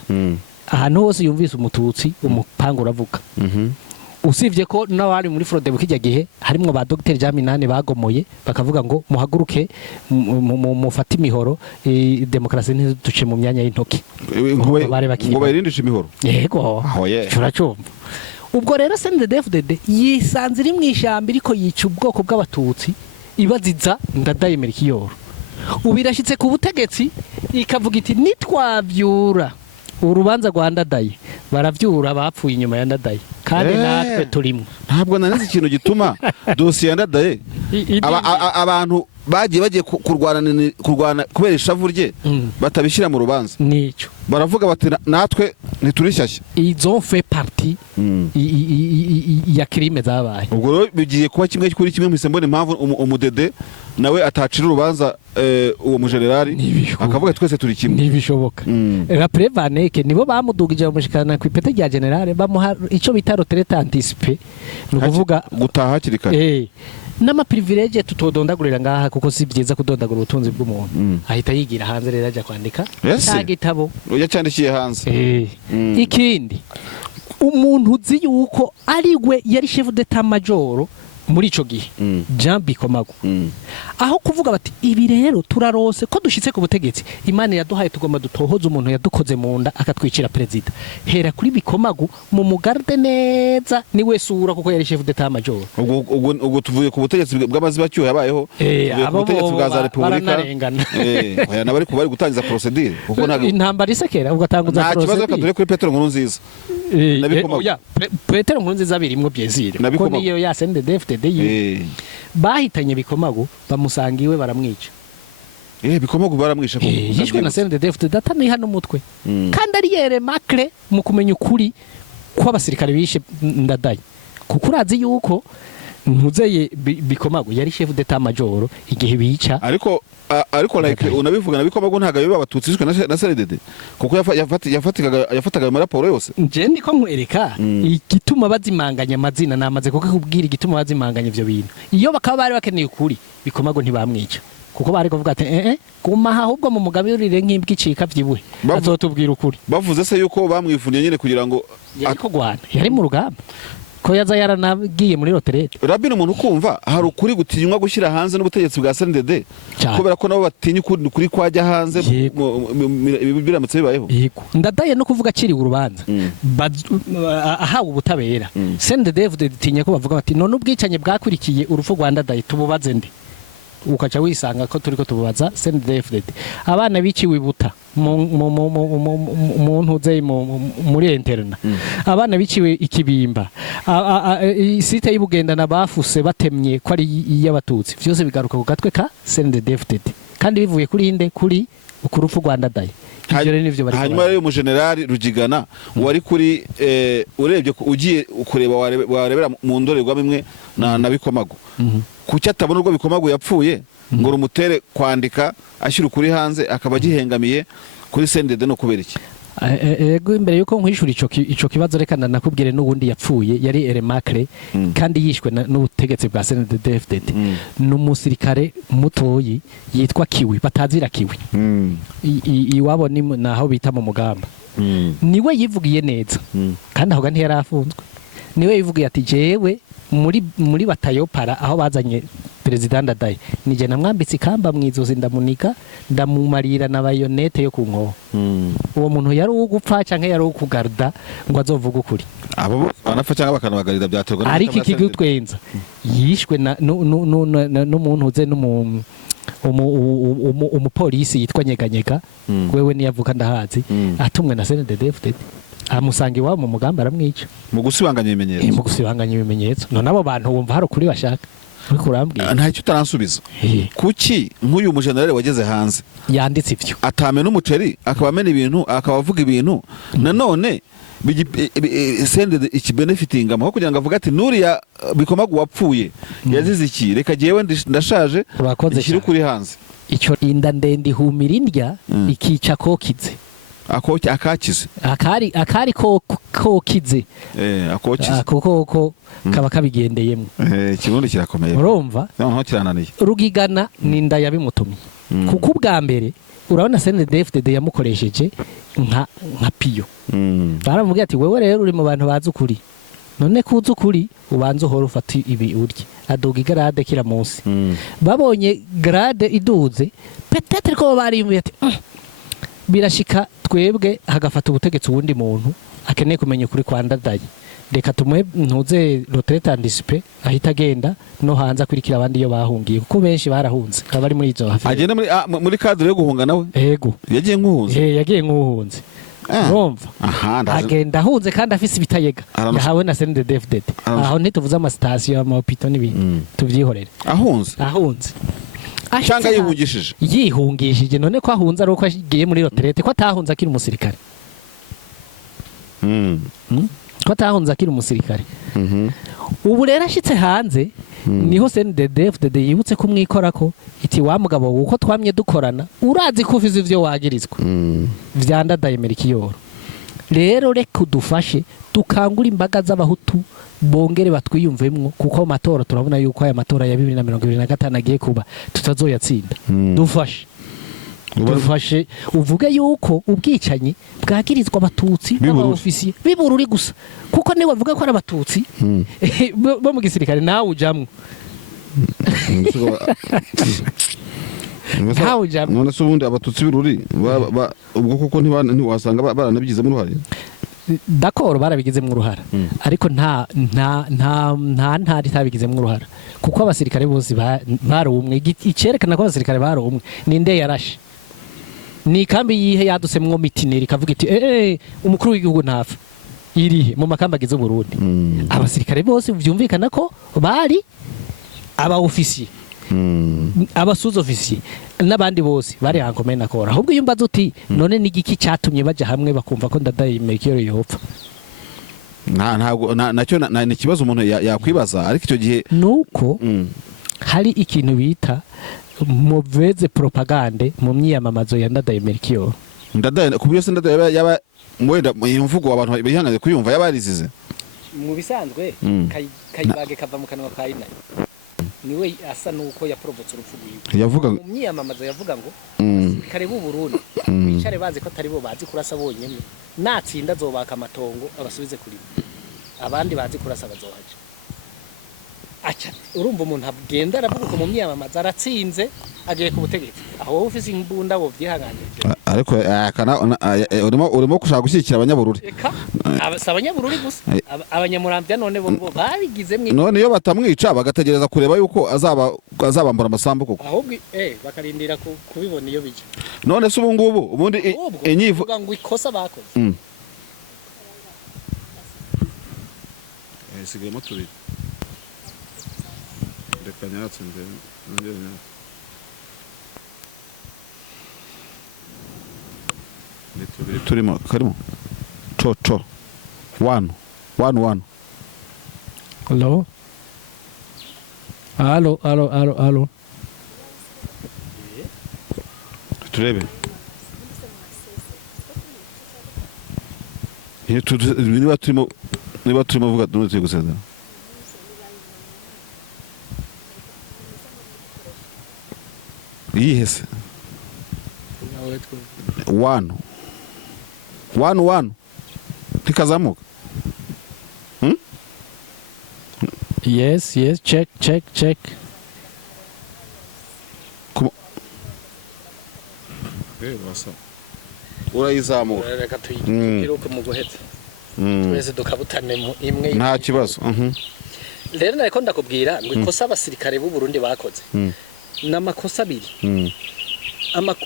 ahantu hose yumvise umututsi umupango uravuga usivye ko n'abari muri Frodebu kijya gihe harimo ba Dr. Jaminane bagomoye bakavuga ngo muhaguruke mufata imihoro demokrasi ntiduce mu myanya y'intoki ngo bayirindishe imihoro yego turacumva ubwo rero CNDD-FDD yisanze iri mu ishamba iriko yica ubwoko bw'abatutsi ibaziza ndadaye Melchior ubirashitse ku butegetsi ikavuga iti nitwavyura urubanza rwa Ndadaye baravyura bapfuye inyuma ya Ndadaye kandi natwe turimo ntabwo naneze ikintu gituma dosiye ya Ndadaye abantu bagiye kurwana kubera ishavu rye batabishyira mu rubanza nico baravuga bati natwe ntiturishyashya ils ont fait partie ya crime zabaye ubwo rero bigiye kuba kimwe kuri kimwe mpise mbona impamvu umudede nawe atacira urubanza uwo mujenerali akavuga twese turi kimwe nibishoboka la prevaneke nibo bamudugije bamushikana ku ipete rya generale bamuha ico bita retraite anticipée no kuvuga gutaha hakiri kare n'ama privilege tutodondagurira ngaha kuko si byiza kudondagura ubutunzi bw'umuntu ahita yigira hanze rero ajya kwandika cya gitabo yacyandikiye hanze. Ikindi umuntu uzi yuko ari we yari chef d'état major muri ico gihe Jean Bikomagu aho kuvuga bati ibi rero turarose ko dushitse ku butegetsi Imana yaduhaye tugomba dutohoza umuntu yadukoze mu nda akatwicira president hera kuri Bikomagu mu mugarde neza ni we sura kuko yari chef d'état major. Ubwo tuvuye ku butegetsi bw'amaziba cyuho yabayeho abo butegetsi bwa za Republika oya nabari kubari gutangiza procedure kuko intambara isekera ugatanguza procedure. Nta kibazo kadure kuri Petero Nkurunziza oya Petero Nkurunziza birimwo byezire ko niyo ya CNDD-FDD bahitanye Bikomagu bamusanga iwe baramwica. Bikomagu baramwisha ko yishwe na CNDD-FDD atani hano mutwe kandi ari yere makre mu kumenya ukuri ko abasirikare bishe Ndadaye kuko urazi yuko ntuzeye Bikomagu yari chef d'état major igihe bica ariko like unabivuga na Bikomagu ntaga biba abatutsi bishwe na CNDD kuko yafataga mu raporo yose. Nje ndiko nkwereka igituma bazimanganya amazina namaze kuko kubwira igituma bazimanganya ivyo bintu iyo bakaba bari bakeneye ukuri Bikomagu ntibamwica kuko bari kuvuga ati guma ahubwo mu mugabirire nk'imbwicika vyibuhe azotubwira ukuri. Bavuze se yuko bamwivuniye nyine kugira ngo ariko Rwanda yari mu rugamba ko yaza yaranagiye muri retraite. Rabino umuntu kumva hari ukuri gutinywa gushyira hanze n'ubutegetsi bwa CNDD kubera ko nabo batinya ukuri kwajya hanze biramutse bibayeho. Ndadaye no kuvuga akiri urubanza ahawe ubutabera CNDD tinya ko bavuga bati none ubwicanye bwakurikiye urupfu rwa Ndadaye tububaze nde ukaca wisanga ko turiko tububaza CNDD abana biciwe buta mu ntuze muri interna abana biciwe ikibimba site y'Ibugendana bafuse batemye ko ari y'abatutsi vyose bigaruka ku gatwe ka CNDD kandi bivuye kuri inde kuri ukurufu rwa Ndadaye. Hanyuma rero mu general Rugigana wari kuri urebye ugiye kureba warebera mu ndorerwa bimwe na Bikomagu kuki atabona urwo Bikomagu yapfuye ngo rumutere kwandika ashyira ukuri hanze akaba gihengamiye kuri CNDD no kubera iki? Ego imbere yuko nkwishura ico kibazo reka nakubwire n'ubundi yapfuye yari Eremakre kandi yishwe n'ubutegetsi bwa CNDD-FDD n'umusirikare mutoyi yitwa Kiwi batazira Kiwi iwabo ni naho bita mu mugamba niwe yivugiye neza kandi aho ntiyari afunzwe niwe yivugiye ati jewe muri batayopara aho bazanye President Ndadaye nije namwambitse ikamba mwizozi ndamunika ndamumarira na bayonete yo kunko uwo muntu yari ugupfa canke yari ukugarda ngo azovuga ukuri abo banafa cyangwa bakanabagarira byaterwa ariko ikigutwenza yishwe n'umuntu uze umupolisi yitwa Nyeganyega wewe niyavuka ndahazi atumwe na CNDD-FDD amusanga iwabo mu mugamba aramwica mu gusibanganya ibimenyetso none abo bantu wumva hari ukuri bashaka nta cyo utaransubiza kuki nk'uyu mujenerali wageze hanze yanditse ivyo atame n'umuceri akaba amena ibintu akaba avuga ibintu nanone CNDD ikibenefitinga aho kugira ngo avuga ati nuriya Bikomagu wapfuye yazize iki reka jewe ndashaje ikiri kuri hanze ico inda ndende ihumira indya ikica kokize akakize akari kokize akokize akoko kaba kabigendeyemo kibundi kirakomeye urumva noneho kirananiye Rugigana ninda yabimutumye kuko ubwa mbere urabona CNDD-FDD yamukoresheje nka piyo baramubwiye ati wewe rero uri mu bantu bazi ukuri none kuzi ukuri ubanze uhora ufata ibi urye aduga igrade kira munsi babonye grade iduze peut-être ko barimbuye ati birashika twebwe hagafata ubutegetsi ubundi muntu akeneye kumenya ukuri kwa Ndadaye reka tumwe ntuze retraite anticipée ahita agenda no hanze akurikira abandi iyo bahungiye kuko benshi barahunze abari muri izo hafi agenda muri cadre yo guhunga nawe yego yagiye nk'uhunze yagiye nk'uhunze urumva agenda ahunze kandi afise ibitayega yahawe na CNDD-FDD aho ntituvuze amasitasiyo amahopito n'ibindi tuvyihorere ahunze cyangwa yihungishije none ko ahunze ari uko agiye muri retraite ko atahunze akiri umusirikare ko atahunze akiri umusirikare ubu rero ashitse hanze niho CNDD-FDD yibutse kumwikorako iti wa mugabo uko twamye dukorana urazi ko ufize ivyo wagirizwa vya Ndadaye Melchior rero reka udufashe dukangura imbaga z'abahutu bongere batwiyumvemwo kuko amatora turabona yuko aya matora ya 2025 agiye kuba tutazoyatsinda. Dufashe uvuge yuko ubwicanyi bwagirizwa abatutsi b'abaofisiye b'ibururi gusa kuko niwe bavuga ko ari abatutsi bo mu gisirikare nawe ujamwe none se ubundi abatutsi b'iruri ubwo kuko ntiwasanga baranabigizemo uruhare. D'accord barabigizemo uruhara ariko nta itabigizemo uruhara kuko abasirikare bose barumwe. Icerekana ko abasirikare barumwe ninde yarashe ni kambi yihe yadusemwo mitineri kavuga iti umukuru w'igihugu ntapfa irihe mu makamba agize Burundi. Abasirikare bose byumvikana ko bari aba ofisiye abasuza ofisiye n'abandi bose bari hankomeye nakora. Ahubwo iyo mbaza uti none ni igiki cyatumye baje hamwe bakumva ko Ndadaye Melchior yopfa, ntabwo nacyo ni ikibazo umuntu yakwibaza. Ariko icyo gihe nuko hari ikintu bita mauvaise propagande mu myiyamamazo ya Ndadaye Melchior. Ndadaye ku buryo se Ndadaye yaba mwenda imvugo abantu bihangaze kuyumva yabarizize mu bisanzwe kayibage kava mu kanwa ka Inani niwe asa nuko yaprovotse urupfu rwiwe. Yavuga mu myiyamamazo yavuga ngo kare b'u Burundi bicare bazi ko atari bo bazi kurasa bonyene, natsinda azobaka amatongo abasubize kuri abandi bazi kurasa bazohaje. Acha urumva umuntu agenda aravuga ko mu myiyamamazo aratsinze agiye ku butegetsi aho wowe ufise imbunda wo byihanganije. Ariko urimo gushaka gushyikira abanyabururi. Abanyabururi gusa abanyamurambya none bo babigizemwe. None iyo batamwica bagategereza kureba yuko azabambura amasambu koko. Ahubwo bakarindira kubibona iyo bije. None se ubundi inyivu ngo ikosa bakoze. Sigayemo tubiri. Reka nyatsinze nongere turimo karimo co 1 Allo turebe niba turimo vuga tunoze gusezera yihese 1 tikazamuka. Yes, check. Wasa urayizamuka reka tuyiruke mu guhetse twese dukabutane mu imwe nta kibazo. Rero nariko ndakubwira ngo ikosa abasirikare b'u Burundi bakoze n'amakosa abiri.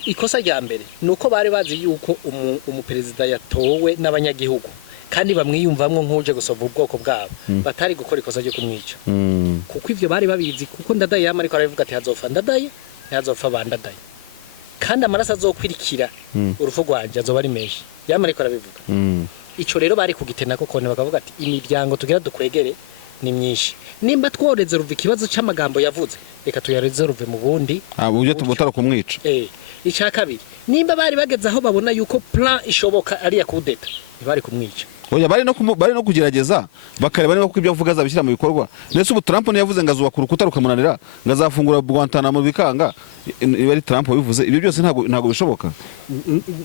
Ikosa rya mbere nuko bari bazi yuko umuperezida yatowe n'abanyagihugu kandi bamwiyumvamwo nk'uje gusova ubwoko bwabo batari gukora ikosa ryo kumwica kuko ivyo bari babizi kuko Ndadaye yama ariko aravuga ati hazopfa Ndadaye ntazopfa bandadaye kandi amaraso azokwirikira urufu rwanje azoba ari menshi yama ariko arabivuga. Ico rero bari kugitena koko ne bakavuga ati imiryango tugira dukwegere ni myinshi nimba tworeze ruva ikibazo c'amagambo yavuze reka tuyareze ruve mu bundi uje tubutara kumwica. Icya kabiri nimba bari bageze aho babona yuko plan ishoboka ari ya kudeta bari kumwica. Oya bari no kugerageza bakareba niba ko ibyo avuga azabishyira mu bikorwa. Nese ubu Trump ne yavuze ngazuba ku rukuta rukamunanira ngazafungura Guantanamo bikanga iba ari Trump wabivuze. Ibyo byose ntago bishoboka.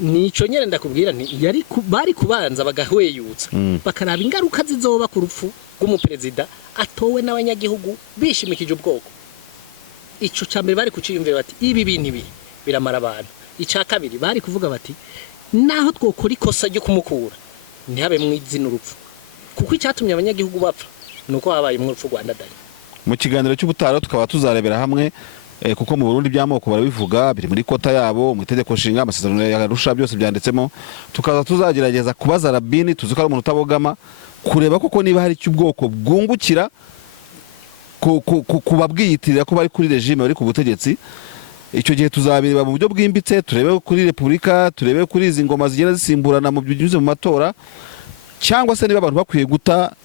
Nico nyene ndakubwira nti yari bari kubanza bagahweyutsa bakaraba ingaruka zizoba ku rupfu rw'umuperezida atowe n'abanyagihugu bishimikije ubwoko. Ico cyambere bari kuciyumvira bati ibi bintu ibi biramara abantu. Icya kabiri bari kuvuga bati naho twokora ikosa ryo kumukura ntihabe mwizina urupfu kuko icyatumye abanyagihugu bapfa nuko habaye mu rupfu rwa Ndadaye. Mu kiganiro cy'ubutaro tukaba tuzarebera hamwe kuko mu Burundi by'amoko barabivuga biri muri kota yabo mu itegeko nshinga amasezerano ya Arusha byose byanditsemo. Tukaza tuzagerageza kubaza Rabini tuzi ko ari umuntu utabogama kureba koko niba hari cy'ubwoko bwungukira kubabwiyitirira ko bari kuri regime bari ku butegetsi. Icyo gihe tuzabireba mu buryo bwimbitse turebe kuri Republika turebe kuri izi ngoma zigenda zisimburana mu byuzuye mu matora cyangwa se niba abantu bakwiye guta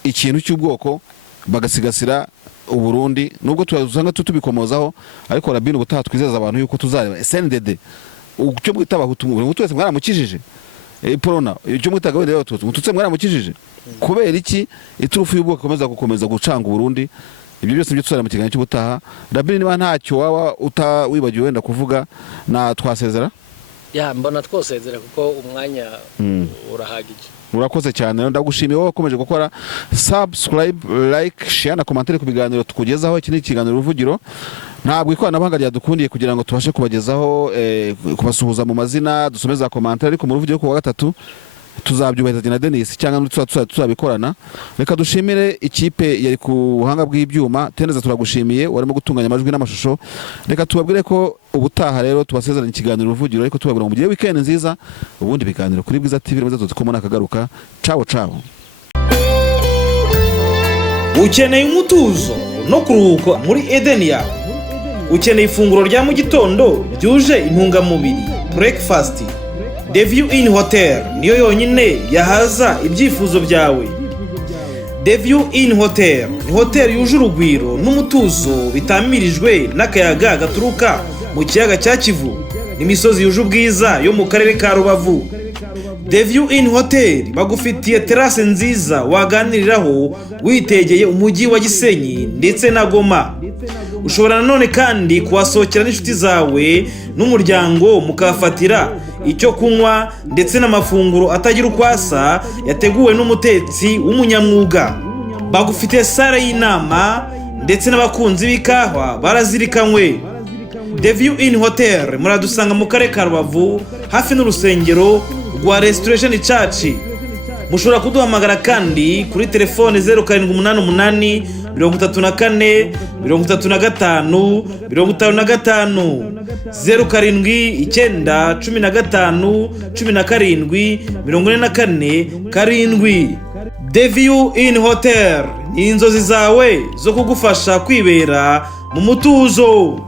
ikintu cy'ubwoko bagasigasira Uburundi nubwo tuzanga tubikomozaho. Ariko Rabini ubutaha twizeza abantu yuko tuzareba SNDD ucyo bwita abahutu mu wese mwaramukijije Porona icyo mwitaga wenda y'abatutsi mututse mwaramukijije kubera iki iturufu y'ubwoko gukomeza gucanga Burundi. Ibyo byose byo tuzara mu kiganiro cy'ubutaha. Rabini, niba ntacyo waba wibagiwe wenda kuvuga na twasezera mbona twosezera kuko umwanya urahagije. Urakoze cyane, ndagushimiye wowe wakomeje gukora subscribe, like, share na commentaire ku biganiro tukugezaho. Iki ni ikiganiro Uruvugiro, ntabwo ikoranabuhanga ryadukundiye kugira ngo tubashe kubagezaho kubasuhuza mu mazina dusomeza commentaire, ariko mu Ruvugiro ku wa gatatu tuzabyubahiriza na Denis cyangwa tuzabikorana. Reka dushimire ikipe yari ku buhanga bw'ibyuma. Teneza turagushimiye, warimo gutunganya amajwi n'amashusho. Reka tubabwire ko ubutaha rero tubasezeranye ikiganiro Uruvugiro, ariko tubabwira ngo mugire weekend nziza. Ubundi biganiro kuri Bwiza TV muzatukomona akagaruka. Ciao ciao. Ukeneye umutuzo no kuruhuka muri Eden yawe? Ukeneye ifunguro rya mu gitondo ryuje intungamubiri, breakfast? The View Inn Hotel niyo yonyine yahaza ibyifuzo byawe. The View Inn Hotel ni hotel yuje urugwiro n'umutuzo bitamirijwe n'akayaga gaturuka mu kiyaga cya Kivu n'imisozi yuje ubwiza yo mu karere ka Rubavu. The View Inn Hotel bagufitiye terase nziza waganiriraho witegeye umujyi wa Gisenyi ndetse na Goma. Ushobora nanone kandi kuhasohokera n'inshuti zawe n'umuryango mukafatira icyo kunywa ndetse n'amafunguro atagira ukwasa yateguwe n'umutetsi w'umunyamwuga. Bagufitiye sale y'inama ndetse n'abakunzi b'ikawa barazirikanywe. The View Inn Hotel muradusanga mu karere ka Rubavu hafi n'urusengero rwa Restoration Church. Mushobora kuduhamagara kandi kuri telefone 0788 34 35 55 07 15 17 44 7. The View Inn Hotel ni inzozi zawe zo kugufasha kwibera mu mutuzo.